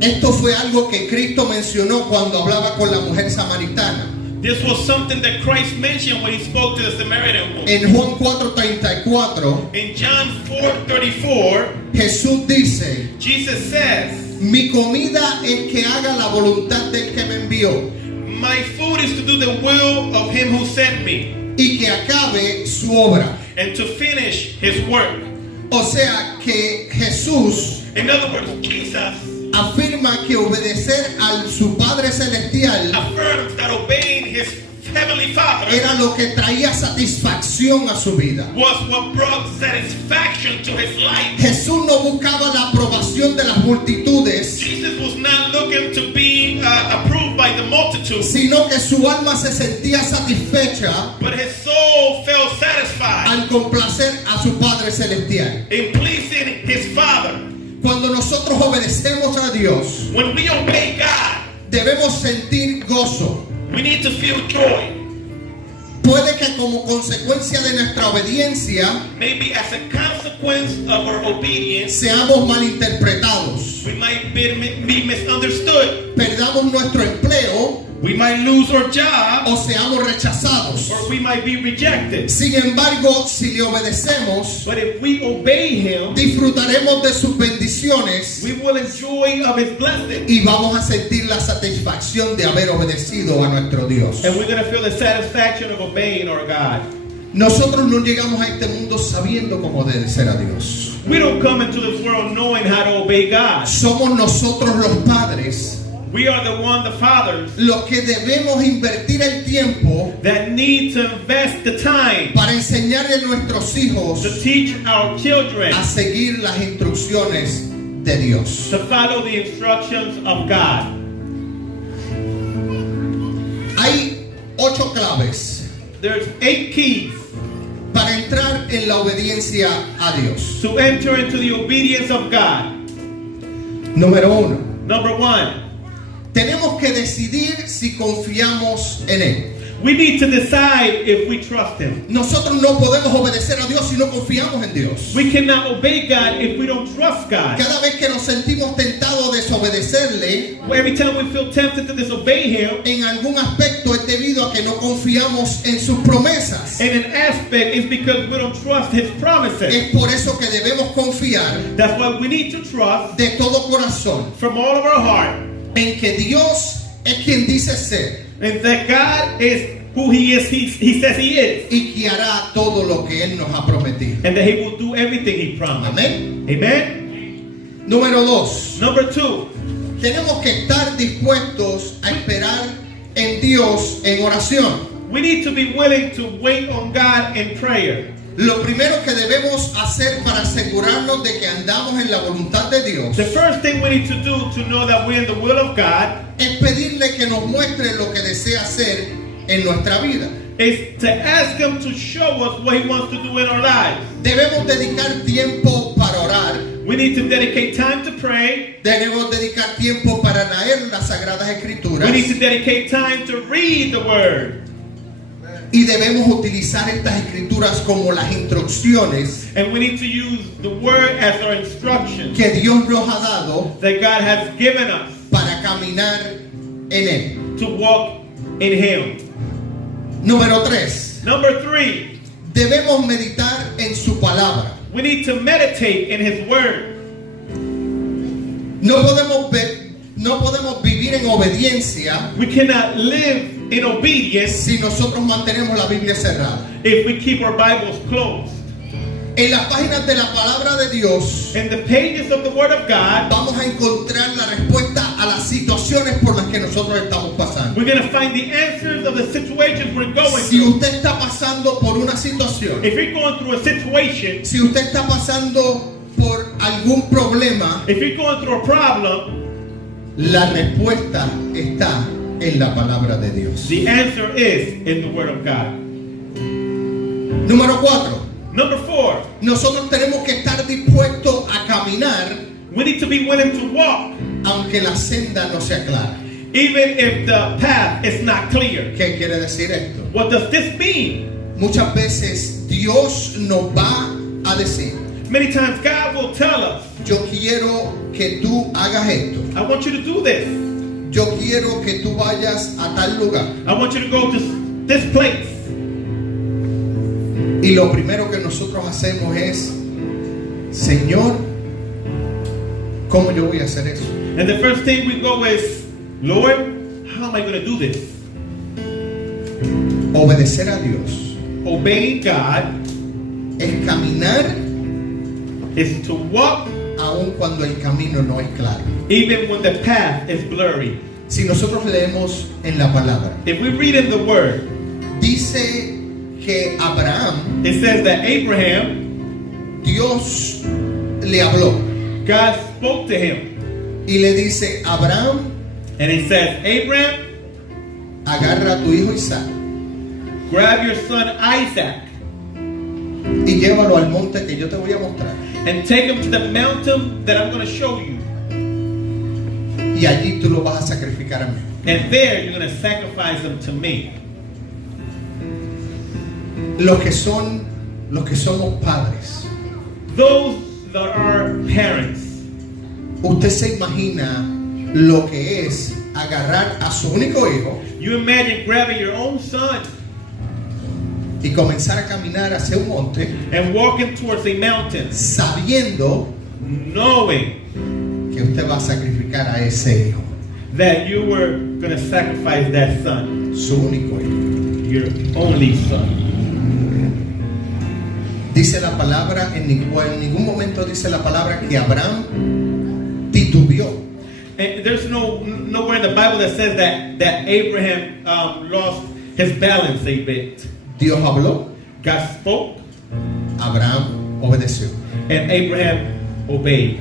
Esto fue algo que Cristo mencionó cuando hablaba con la mujer samaritana. This was something that Christ mentioned when he spoke to the Samaritan woman. En Juan 4:34, In John 4:34, Jesús dice, Jesus says, mi comida es que haga la voluntad del que me envió my food is to do the will of him who sent me, y que acabe su obra. and to finish his work. O sea que Jesús In other words, Jesus afirma que obedecer a su Padre Celestial affirms that obeying his heavenly Father era lo que traía satisfacción a su vida. was what brought satisfaction to his life. Jesús no buscaba la aprobación de las multitudes, Jesus was not looking to be approved by the multitude, sino que su alma se sentía satisfecha but his soul felt satisfied al complacer a su Padre Celestial. in pleasing his Father. Cuando nosotros obedecemos a Dios, When we obey God, debemos sentir gozo. we need to feel joy. Puede que como consecuencia de nuestra obediencia Maybe as a consequence of our obedience, seamos malinterpretados, we might be misunderstood. perdamos nuestro empleo We might lose our job, o seamos rechazados. or we might be rejected. Sin embargo, si le obedecemos, But if we obey him, disfrutaremos de sus bendiciones we will enjoy of his blessing. y vamos a sentir la satisfacción de haber obedecido a nuestro Dios. And we're going to feel the satisfaction of obeying our God. Nosotros no llegamos a este mundo sabiendo cómo obedecer a Dios. We don't come into this world knowing how to obey God. Somos nosotros los padres We are the fathers, los que debemos invertir el tiempo that need to invest the time para enseñarle a nuestros hijos to teach our children a seguir las instrucciones de Dios. to follow the instructions of God. Hay 8 claves There's 8 keys para entrar en la obediencia a Dios. to enter into the obedience of God. Número 1. Number 1, Tenemos que decidir si confiamos en Él. we need to decide if we trust him. Nosotros no podemos obedecer a Dios si no confiamos en Dios. We cannot obey God if we don't trust God. Cada vez que nos sentimos tentados a desobedecerle, Every time we feel tempted to disobey him, en algún aspecto es debido a que no confiamos en sus promesas. in an aspect, it's because we don't trust his promises. Es por eso que debemos confiar That's why we need to trust de todo corazón from all of our heart, en que Dios es quien dice ser and that God is who he is, he says he is, y que hará todo lo que Él nos ha prometido. and that he will do everything he promised. Amén. Amen. Número 2. Number 2, Tenemos que estar dispuestos a esperar en Dios en oración. we need to be willing to wait on God in prayer. Lo primero que debemos hacer para asegurarnos de que andamos en la voluntad de Dios The first thing we need to do to know that we're in the will of God es pedirle que nos muestre lo que desea hacer en nuestra vida. is to ask him to show us what he wants to do in our lives. Debemos dedicar tiempo para orar. We need to dedicate time to pray. Debemos dedicar tiempo para leer las Sagradas Escrituras. We need to dedicate time to read the word. Y debemos utilizar estas escrituras como las instrucciones And we need to use the word as our instructions que Dios nos ha dado that God has given us para caminar en Él. to walk in him. Número 3. Number 3, Debemos meditar en su palabra. we need to meditate in his word. No podemos vivir en obediencia We cannot live in obedience si nosotros mantenemos la Biblia cerrada. if we keep our Bibles closed. En las páginas de la palabra de Dios In the pages of the word of God, vamos a encontrar la respuesta a las situaciones por las que nosotros estamos pasando. we're going to find the answers of the situations we're going Si through. usted está pasando por una situación, If you're going through a situation, si usted está pasando por algún problema, if you're going through a problem, la respuesta está en la palabra de Dios. the answer is in the word of God. Número 4. Number 4, Nosotros tenemos que estar dispuestos a caminar we need to be willing to walk aunque la senda no sea clara. even if the path is not clear. ¿Qué quiere decir esto? What does this mean? Muchas veces Dios nos va a decir, Many times God will tell us, yo quiero que tú hagas esto. I want you to do this. Yo quiero que tú vayas a tal lugar. I want you to go to this place. Y lo primero que nosotros hacemos es, Señor, ¿cómo yo voy a hacer eso? And the first thing we go is, Lord, how am I going to do this? Obedecer a Dios Obeying God es caminar is to walk aun cuando el camino no es claro. even when the path is blurry. Si nosotros leemos en la palabra, If we read in the Word, dice que Abraham, it says that Abraham, Dios le habló God spoke to him. y le dice, Abraham, And he says, Abraham, agarra a tu hijo Isaac grab your son Isaac y llévalo al monte que yo te voy a mostrar. and take him to the mountain that I'm going to show you. Y allí tú lo vas a sacrificar a mí. And there you're going to sacrifice him to me. Los que somos padres, Those that are parents, usted se imagina lo que es agarrar a su único hijo you imagine grabbing your own son y comenzar a caminar hacia un monte and walking towards a mountain, sabiendo knowing que usted va a sacrificar a ese hijo, that you were going to sacrifice that son, su único hijo. your only son. Dice la palabra, en ningún momento dice la palabra que Abraham titubeó. And there's nowhere in the Bible that says that Abraham lost his balance a bit. Dios habló, God spoke, Abraham obedeció. and Abraham obeyed.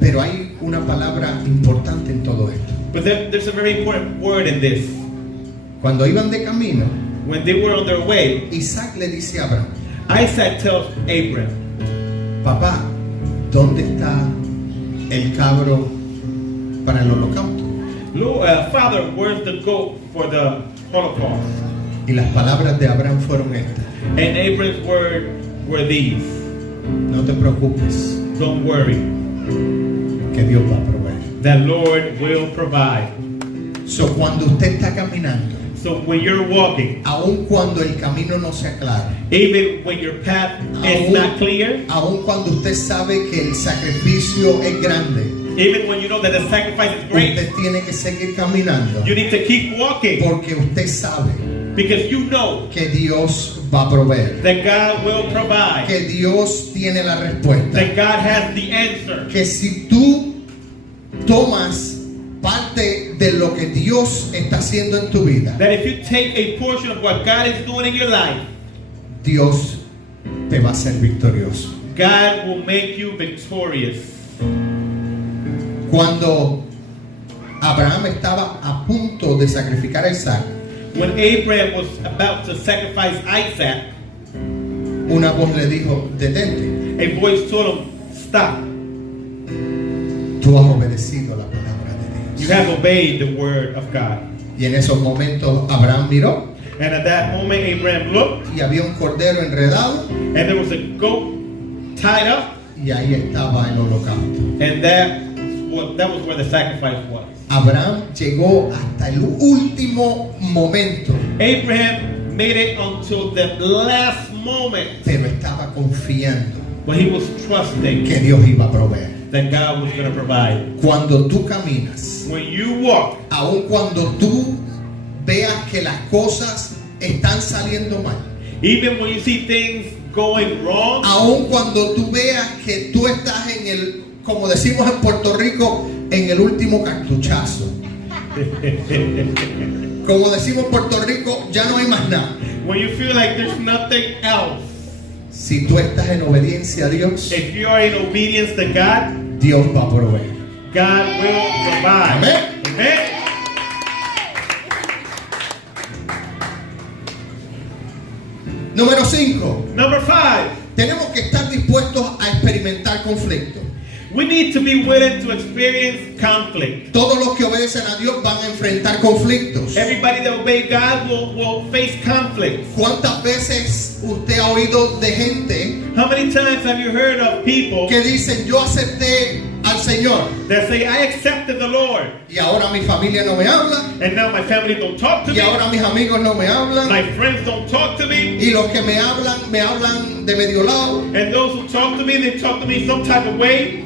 Pero hay una palabra importante en todo esto. But there's a very important word in this. Cuando iban de camino, When they were on their way, Isaac le dice a Abraham, Isaac tells Abraham, papá, ¿dónde está el cabro para el holocausto? Father, where's the goat for the Holocaust? Y las palabras de Abraham fueron estas: And Abraham's word were these: no te preocupes, don't worry, que Dios va a proveer. the Lord will provide. So, cuando usted está caminando, So when you're walking, aun cuando el camino no sea claro, even when your path is not clear, aun cuando usted sabe que el sacrificio es grande, even when you know that the sacrifice is great, usted tiene que seguir caminando, you need to keep walking porque usted sabe because you know que Dios va a proveer, that God will provide, que Dios tiene la respuesta, that God has the answer. que si tú tomas parte de lo que Dios está haciendo en tu vida, That if you take a portion of what God is doing in your life, Dios te va a hacer victorioso. God will make you victorious. Cuando Abraham estaba a punto de sacrificar a Isaac, When Abraham was about to sacrifice Isaac, una voz le dijo, detente, a voice told him, stop. tú has obedecido la palabra de You Dios. have obeyed the word of God. Y en esos momentos Abraham miró And at that moment, Abraham looked, y había un cordero enredado and there was a goat tied up, y ahí estaba el holocausto. and that was where the sacrifice was. Abraham llegó hasta el último momento, Abraham made it until the last moment, pero estaba confiando but he was trusting que Dios iba a proveer. that God was going to provide. Cuando tú caminas, When you walk, aun cuando tú veas que las cosas están saliendo mal, even when you see things going wrong, aun cuando tú veas que tú estás en el, como decimos en Puerto Rico, en el último cartuchazo, como decimos en Puerto Rico, ya no hay más nada. when you feel like there's nothing else, Si tú estás en obediencia a Dios, if you are in obedience to God, Dios va a proveer. God will provide. Amén. Amen. Número 5. Number 5, Tenemos que estar dispuestos a experimentar conflicto. We need to be willing to experience conflict. Todos los que obedecen a Dios van a enfrentar conflictos. Everybody that obey God will face conflict. ¿Cuántas veces usted ha oído de gente How many times have you heard of people que dicen yo acepté al Señor that say, I accepted the Lord, y ahora mi familia no me habla and now my family don't talk to y me, ahora mis amigos no me hablan my friends don't talk to me, y los que me hablan de medio lado? and those who talk to me, they talk to me some type of way?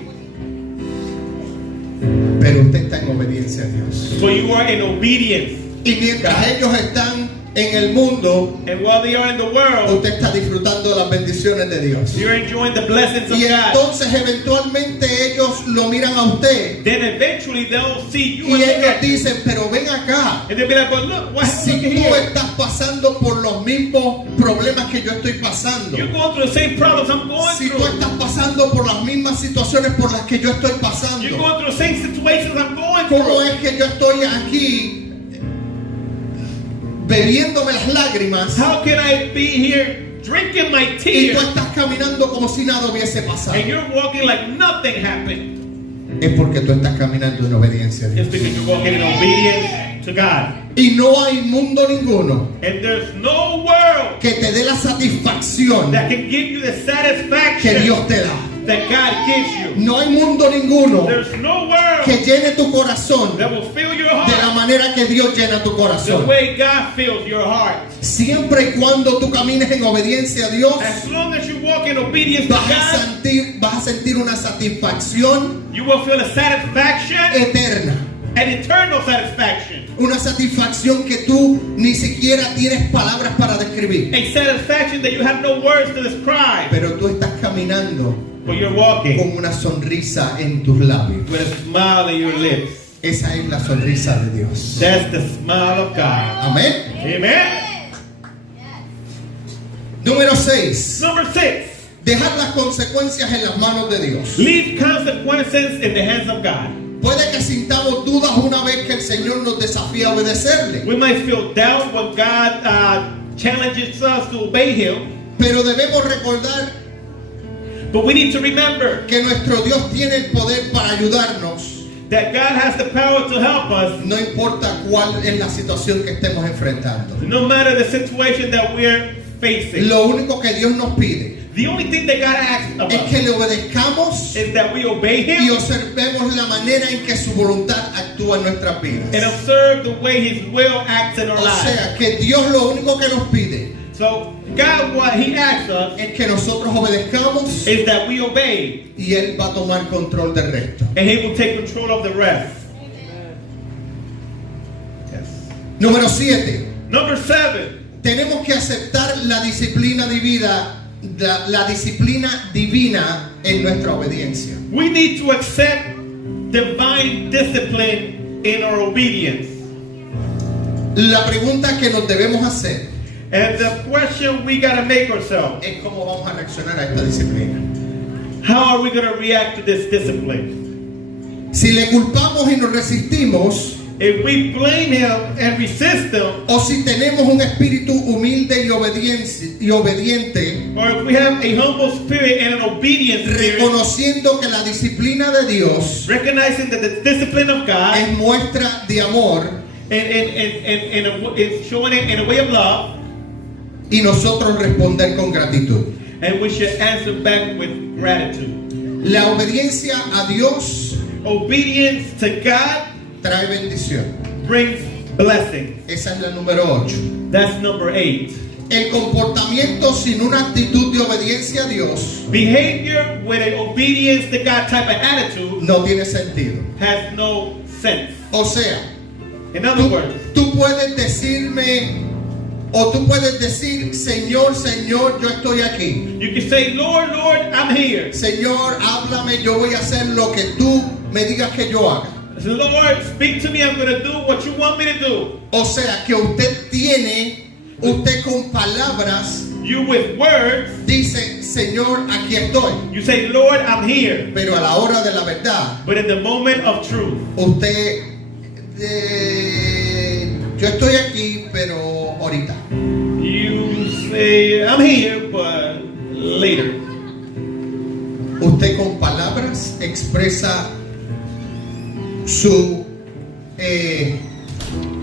Pero usted está en obediencia a Dios. So you are in obedience. Y mientras ellos están en el mundo, And while they are in the world, usted está disfrutando de las bendiciones de Dios. you're enjoying the blessings of Y God. entonces eventualmente ellos lo miran a usted Then eventually they'll see you y and look ellos at you. dicen, pero ven acá, And they'll be like, but look, what si happened tú here? estás pasando por los mismos problemas que yo estoy pasando, You're going through the same problems I'm going si tú through. estás pasando por las mismas situaciones por las que yo estoy You're pasando, going through the same situations I'm going ¿cómo through. es que yo estoy aquí bebiéndome las lágrimas How can I be here drinking my y tú tears estás caminando como si nada hubiese pasado? and you're walking like nothing happened? Es porque tú estás caminando en obediencia a It's Dios. because you're walking in obedience to God. Y no hay mundo ninguno And there's no world que te dé la satisfacción that can give you the que satisfaction Dios te da. that God gives you. No hay mundo ninguno There's no world que llene tu corazón that will fill your de la heart manera que Dios llena tu the corazón. way God fills your heart. Siempre y cuando tú camines en obediencia a Dios, As long as you walk in obedience to vas God, a sentir una satisfacción you will feel a satisfaction, eterna. an eternal satisfaction. Una satisfacción que tú ni siquiera tienes palabras para describir. A satisfaction that you have no words to describe, Pero tú estás caminando but you're walking con una sonrisa en tus labios. with a smile on your lips. Esa es la sonrisa de Dios. That's the smile of God. Amén. Amen. Número 6. Number 6, Dejar las consecuencias en las manos de Dios. leave consequences in the hands of God. Puede que sintamos dudas una vez que el Señor nos desafía a obedecerle. We might feel doubt when God challenges us to obey Him, Pero debemos recordar but we need to remember que nuestro Dios tiene el poder para ayudarnos. that God has the power to help us No importa cuál es la situación que estemos enfrentando. no matter the situation that we're facing. Lo único que Dios nos pide The only thing that God asks of es us que le obedezcamos is that we obey y Him observemos la manera en que su voluntad actúa en nuestras and vidas. observe the way His will acts in our O lives. sea, que Dios lo único que nos pide So God, what He asks us es que nosotros obedezcamos is that we obey, y Él va a tomar control del resto. and He will take control of the rest. Yes. Número 7. Number 7, Tenemos que aceptar la disciplina divina, la disciplina divina en nuestra obediencia. we need to accept divine discipline in our obedience. La pregunta que nos debemos hacer And the question we got to make ourselves, es cómo vamos a reaccionar a esta disciplina. how are we going to react to this discipline? Si le culpamos y nos resistimos, If we blame Him and resist Him, o si tenemos un espíritu humilde y obediente, or if we have a humble spirit and an obedient spirit, reconociendo que la disciplina de Dios recognizing that the discipline of God es muestra de amor and is showing it in a way of love, y nosotros responder con gratitud. and we should answer back with gratitude. La obediencia a Dios Obedience to God trae bendición. brings blessing. Esa es la número 8. That's number 8. El comportamiento sin una actitud de obediencia a Dios Behavior with an obedience to God type of attitude no tiene sentido. has no sense. O sea, In other words, tú puedes decirme o tú puedes decir, Señor, Señor, yo estoy aquí. you can say, Lord, Lord, I'm here. Señor, háblame, yo voy a hacer lo que tú me digas que yo haga. So, Lord, speak to me. I'm going to do what you want me to do. O sea, que usted con palabras You with words, dice, Señor, aquí estoy. you say, Lord, I'm here. Pero a la hora de la verdad, But in the moment of truth, usted, yo estoy aquí, pero ahorita. you say, I'm here, but later. Usted Usted con palabras expresa su...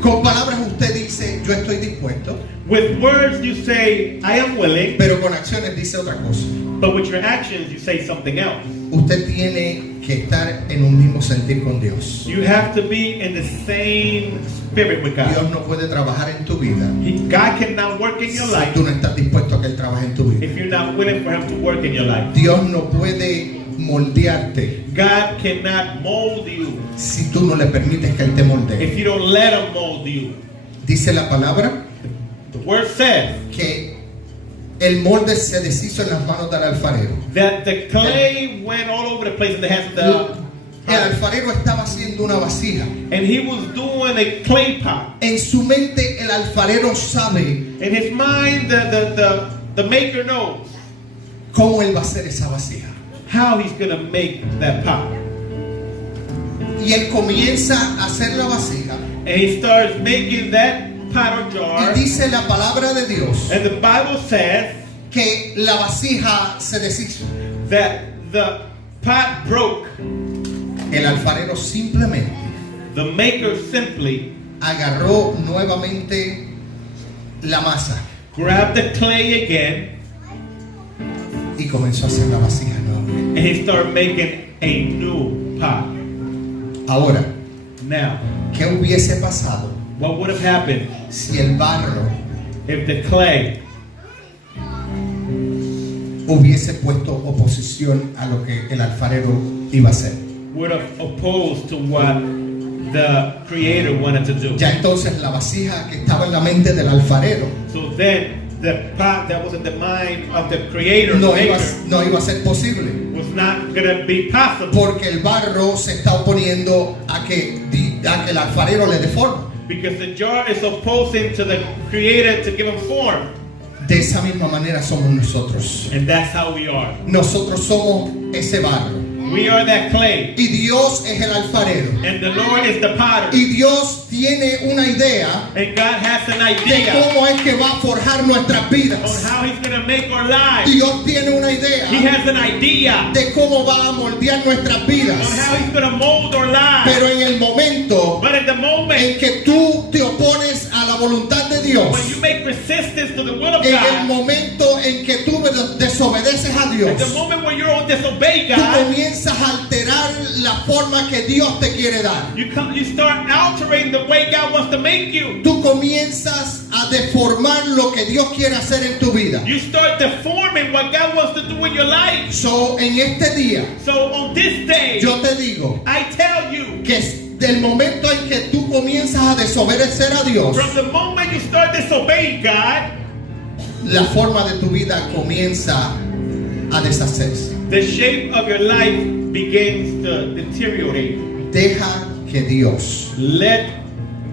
con palabras usted dice, yo estoy dispuesto. With words you say, I am willing. Pero con acciones dice otra cosa. But with your actions you say something else. Usted tiene que estar en un mismo sentir con Dios. You have to be in the same spirit with God. Dios no puede trabajar en tu vida God cannot work in your si life tú no estás dispuesto a que Él trabaje en tu vida. if you're not willing for Him to work in your life. Dios no puede moldearte God cannot mold you si tú no le permites que Él te moldee. if you don't let Him mold you. Dice la palabra The word says que el molde se deshizo en las manos del alfarero. that the clay went all over the place in the hands of the El alfarero estaba haciendo una vasija. and he was doing a clay pot. En su mente el alfarero sabe In his mind, the maker knows cómo él va a hacer esa vasija. how he's going to make that pot. Y él comienza a hacer la vasija. And he starts making that pot or jar. Y dice la palabra de Dios And the Bible says que la vasija se deshizo. that the pot broke. El alfarero simplemente The maker simply agarró nuevamente la masa grabbed the clay again y comenzó a hacer la vasija nuevamente. and he started making a new pot. Ahora, Now, ¿qué hubiese pasado what would have happened si el barro if the clay hubiese puesto oposición a lo que el alfarero iba a hacer? would have opposed to what the creator wanted to do? Ya entonces la vasija que estaba en la mente del alfarero So then the pot that was in the mind of the creator, the no maker, iba a ser posible, was not going to be possible porque el barro se está oponiendo a que el alfarero le dé forma. because the jar is opposing to the creator to give him form. De esa misma manera somos nosotros. And that's how we are. Nosotros somos ese barro. We are that clay. Y Dios es el alfarero. And the Lord is the potter. Y Dios tiene una idea And God has an de idea cómo es que va a forjar nuestras on vidas. how He's going to make our lives. Dios tiene una He idea has an idea de cómo va a moldear nuestras on vidas. how He's going to mold our lives. Pero en el momento But in the moment en que tú te opones a la voluntad de Dios, when you make resistance to the will of en el God, momento en que tú desobedeces a at Dios, the moment when you're disobey tú God, comienzas a alterar la forma que Dios te quiere dar. you start altering the way God wants to make you. Tú comienzas a deformar lo que Dios quiere hacer en tu vida. You start deforming what God wants to do in your life. So, en este día, So on this day, yo te digo I tell you, que del momento en que tú comienzas a desobedecer a Dios, from the moment you start disobeying God, la forma de tu vida comienza a deshacerse. the shape of your life begins to deteriorate. Deja que Dios Let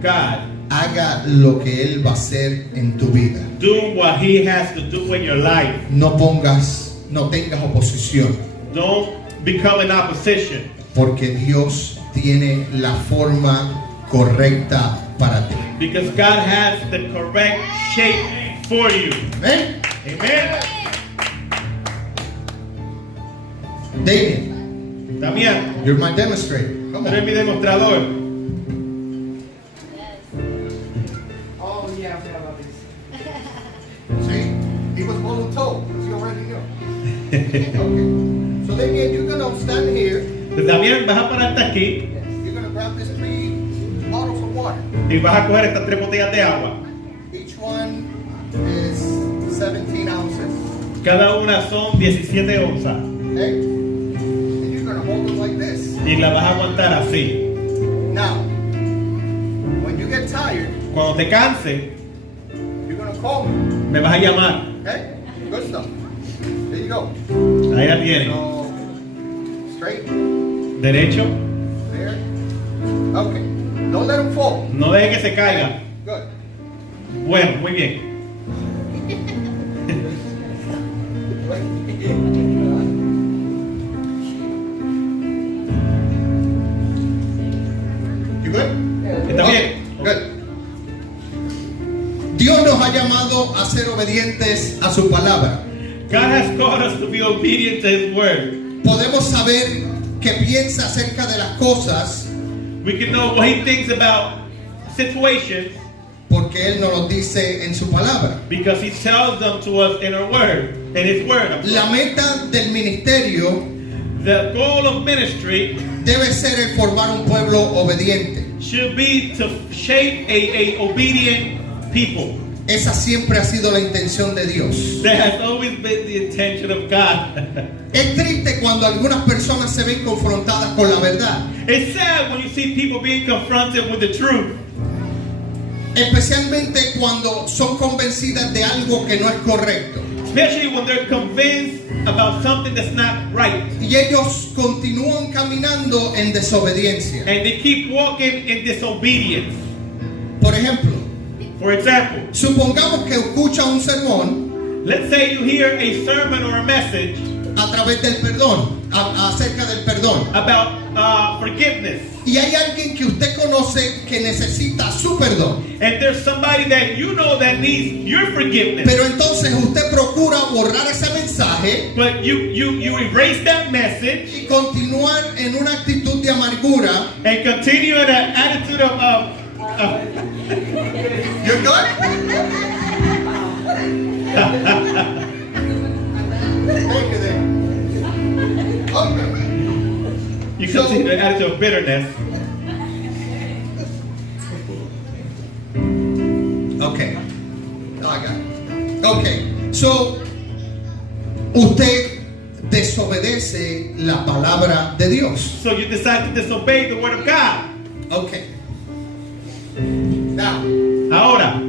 God haga lo que Él va a hacer en tu vida. do what He has to do in your life. No tengas oposición, Don't become in opposition, porque Dios tiene la forma correcta para ti. because God has the correct shape for you. ¿Ven? Amen. Damien, También, you're my demonstrator. Come tú eres on. mi demostrador. Oh, yeah, I forgot about this. See, he was voluntold. He already knew. Okay. So Damien, you're gonna stand here. También vas a pararte aquí You're gonna grab these 3 bottles of water. y vas a coger estas 3 botellas de agua. Each one is 17 ounces. Cada una son 17 onzas. Okay? And you're gonna hold them like this. Y la vas a aguantar así. Now, when you get tired, Cuando te canses, you're gonna call me. me vas a llamar. Okay? Good stuff. There you go. Ahí la tienes. So, straight Derecho. there. Okay. Don't let them fall. No deje que se caiga. Good. Bueno, muy bien. You good? ¿Está Okay, bien? good. Dios nos ha llamado a ser obedientes a su palabra, God has called us to be obedient to His word. podemos saber qué piensa acerca de las cosas We can know what he thinks about situations porque Él nos lo dice en su palabra. because he tells them to us in our word, in his word. La meta del ministerio The goal of ministry debe ser el formar un pueblo obediente. should be to shape a obedient people. Esa siempre ha sido la intención de Dios. That has always been the intention of God. Es triste cuando algunas personas se ven confrontadas con la verdad, It's sad when you see people being confronted with the truth, especialmente cuando son convencidas de algo que no es correcto. especially when they're convinced about something that's not right. Y ellos continúan caminando en desobediencia. And they keep walking in disobedience. Por ejemplo, For example, supongamos que escucha un sermón let's say you hear a sermon or a message a través del perdón, acerca del perdón. about forgiveness. Y hay alguien que usted conoce que necesita su perdón. And there's somebody that you know that needs your forgiveness. Pero entonces usted procura borrar ese mensaje But you erase that message y continuar en una actitud de amargura. and continue in an attitude of You're good? Okay. you continue an attitude of bitterness. Okay. No, I got it. Okay. So, usted desobedece la palabra de Dios. So you decide to disobey the word of God. Okay. Now, Ahora,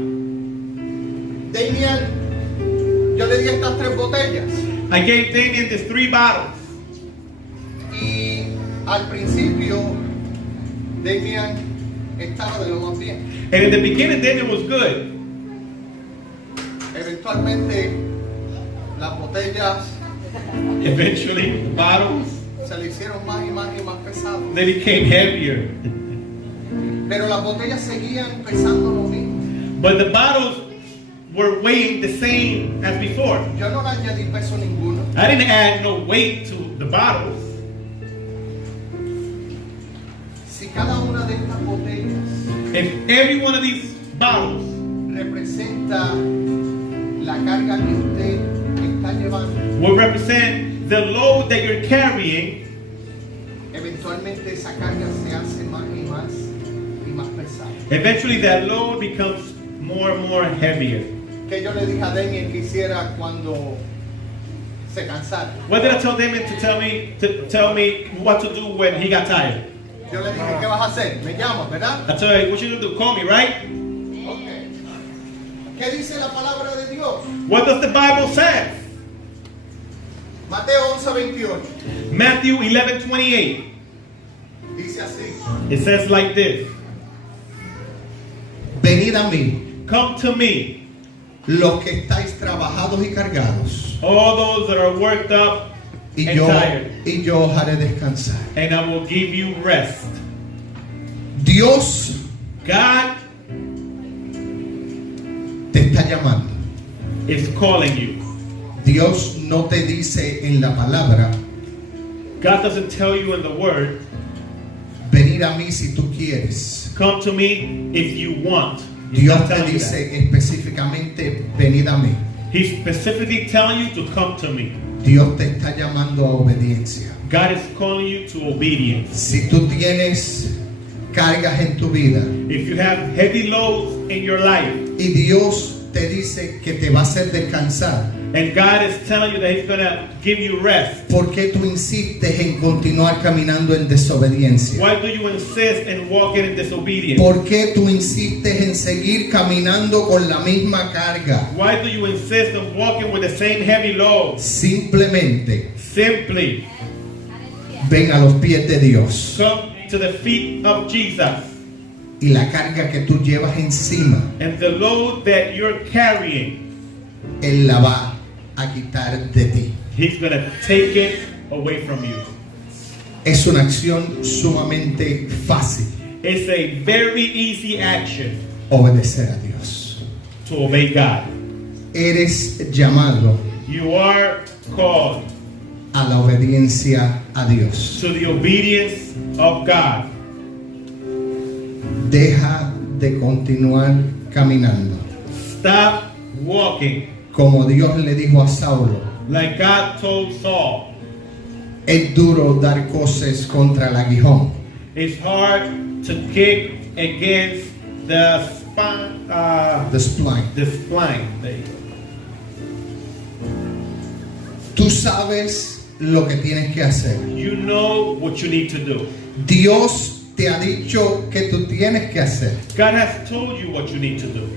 Damian, yo le di estas 3 botellas. I gave Damien these 3 bottles. Y al principio, Damian estaba de lo más bien. And in the beginning, Damien was good. Eventualmente, las botellas Eventually, the bottles, se le hicieron más y más y más pesadas. they became heavier. Pero las botellas seguían pesando lo mismo. But the bottles were weighing the same as before. Yo no le añadí peso ninguno. I didn't add no weight to the bottles. Si cada una de estas botellas If every one of these bottles representa la carga que usted está llevando, will represent the load that you're carrying, eventualmente esa carga se hace más y más y más pesada. eventually that load becomes more and more heavier. Que yo le dije a Daniel que hiciera cuando se cansara. What did I tell Damien to tell me what to do when he got tired? Yo le dije, ¿qué vas a hacer? Me llamas, ¿verdad? I told you, what you gonna do? Call me, right? Okay. ¿Qué dice la palabra de Dios? What does the Bible say? Mateo 11:28. Matthew 11:28. Dice así. It says like this: Venid a mí, Come to me, los que estáis trabajados y cargados, all those that are worked up y and tired, yo os haré descansar. and I will give you rest. Dios God te está llamando. is calling you. Dios no te dice en la palabra, God doesn't tell you in the word, venir a mí si tú quieres. come to me if you want. He's Dios not te telling you dice that. específicamente, venid a mí. He's specifically telling you to come to me. Dios te está llamando a obediencia. God is calling you to obedience. Si tú tienes cargas en tu vida If you have heavy loads in your life, y Dios te dice que te va a hacer descansar, and God is telling you that He's going to give you rest, ¿por qué tú insistes en continuar caminando en desobediencia? why do you insist in walking in disobedience? ¿Por qué tú insistes en seguir caminando con la misma carga? Why do you insist on walking with the same heavy load? Simplemente Simply ven a los pies de Dios come to the feet of Jesus, y la carga que tú llevas encima, and the load that you're carrying, Él la va a quitar de ti. He's going to take it away from you. Es una acción sumamente fácil, It's a very easy action obedecer a Dios. to obey God. Eres llamado You are called a la obediencia a Dios. to the obedience of God. Deja de continuar caminando. Stop walking Como Dios le dijo a Saulo, like God told Saul. es duro dar cosas contra el aguijón. It's hard to kick against the spine. The spline. The spine. There you go. Tú sabes lo que tienes que hacer. You know what you need to do. Dios te ha dicho que tú tienes que hacer. God has told you what you need to do.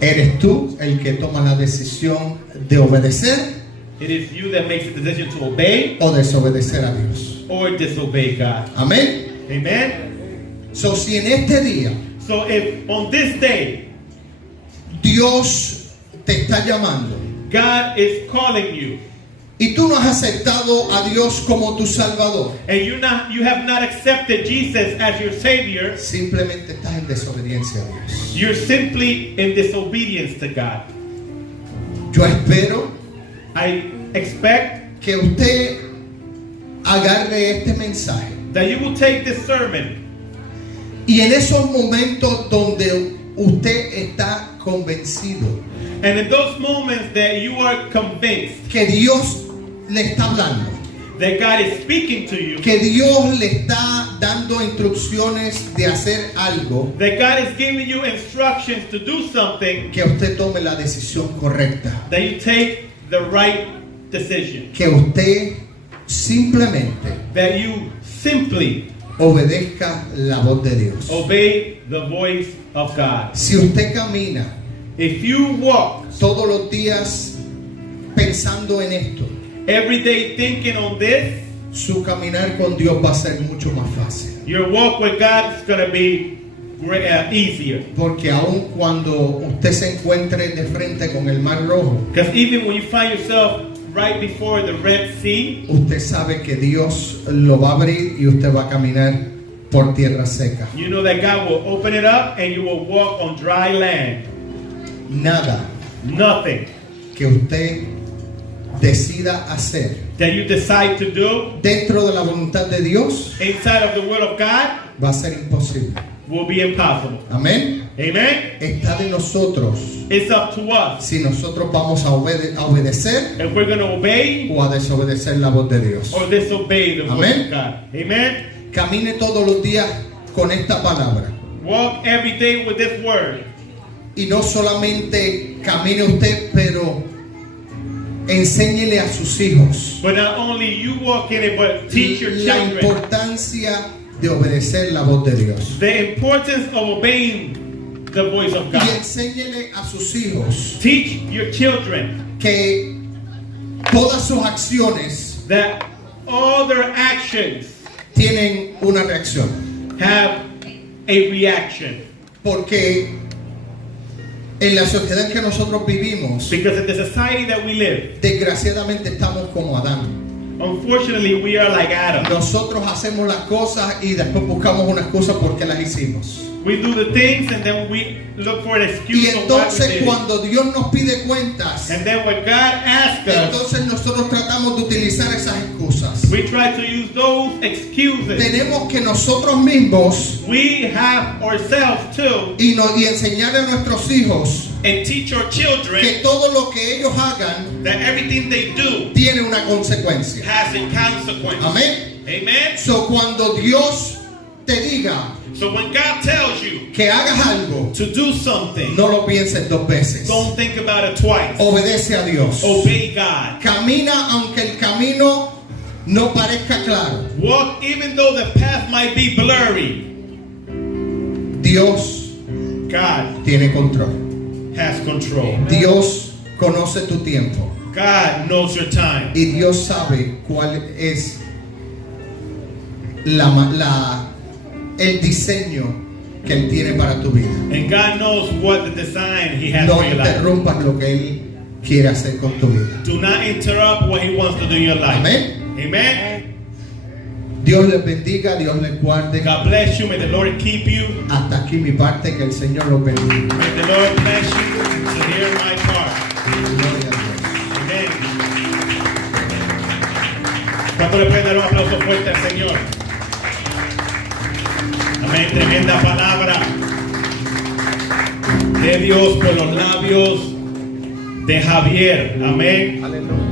Eres tú el que toma la decisión de obedecer It is you that makes the decision to obey o desobedecer a Dios. or disobey God. Amén. Amen? So, si en este día So if on this day, Dios te está llamando God is calling you, y tú no has aceptado a Dios como tu Salvador, and you have not accepted Jesus as your Savior, simplemente estás en desobediencia a Dios. you're simply in disobedience to God. Yo espero I expect que usted agarre este mensaje that you will take this sermon, y en esos momentos donde usted está convencido and in those moments that you are convinced que Dios le está hablando, that God is speaking to you, que Dios le está dando instrucciones de hacer algo, that God is giving you instructions to do something, que usted tome la decisión correcta, that you take the right decision, que usted simplemente that you simply obedezca la voz de Dios. obey the voice of God. Si usted camina If you walk todos los días pensando en esto, every day thinking on this, su caminar con Dios va a ser mucho más fácil. your walk with God is going to be easier. Porque aun cuando usted se encuentre de frente con el Mar Rojo, Because even when you find yourself right before the Red Sea, usted sabe que Dios lo va a abrir y usted va a caminar por tierra seca. you know that God will open it up and you will walk on dry land. Nada Nothing que usted decida hacer that you decide to do dentro de la voluntad de Dios inside of the will of God va a ser imposible. will be impossible. Amén. Amen? Está de nosotros It's up to us si nosotros vamos a obedecer if we're going to obey o a desobedecer la voz de Dios. or disobey the voice Amen. of God. Amen? Camine todos los días con esta palabra. Walk every day with this word. Y no solamente camine usted, pero enséñele a sus hijos But not only you walk in it, but teach your la children importancia de obedecer la voz de Dios. the importance of obeying the voice of Y God. enséñele a sus hijos Teach your children que todas sus acciones that all their actions tienen una reacción. have a reaction. Porque en la sociedad en que nosotros vivimos, Because in the society that we live, desgraciadamente estamos como Adán. unfortunately, we are like Adam. Nosotros hacemos las cosas y después buscamos una excusa porque las hicimos. We do the things and then we look for an Y excuse of why we entonces did it. cuando Dios nos pide cuentas, And then when God asks us, entonces nosotros tratamos de utilizar esas excusas. we try to use those excuses. Tenemos que nosotros mismos We have ourselves too, y enseñarle a nuestros hijos and teach our que children todo lo que ellos hagan that everything they do tiene una consecuencia. has a consequence. Amén. Amen? So, cuando Dios te diga So when God tells you que hagas algo, to do something, no lo pienses dos veces. don't think about it twice. Obedece a Dios. Obey God. Camina aunque el camino no parezca claro. Walk even though the path might be blurry. Dios God tiene control. has control. Dios conoce tu tiempo. God knows your time. Y Dios sabe cuál es el diseño que Él tiene para tu vida. And God knows what the design He has No for your life. interrumpas lo que Él quiere hacer con tu vida. Do not interrupt what He wants to do in your life. Amén. Amen. Dios les bendiga, Dios les guarde. God bless you. May the Lord keep you. Hasta aquí mi parte, que el Señor los bendiga. May the Lord bless you to hear my part. Gloria a Dios. Amen. ¿Cuánto le pueden dar un aplauso fuerte al Señor? Amén, tremenda palabra de Dios por los labios de Javier. Amén. Aleluya.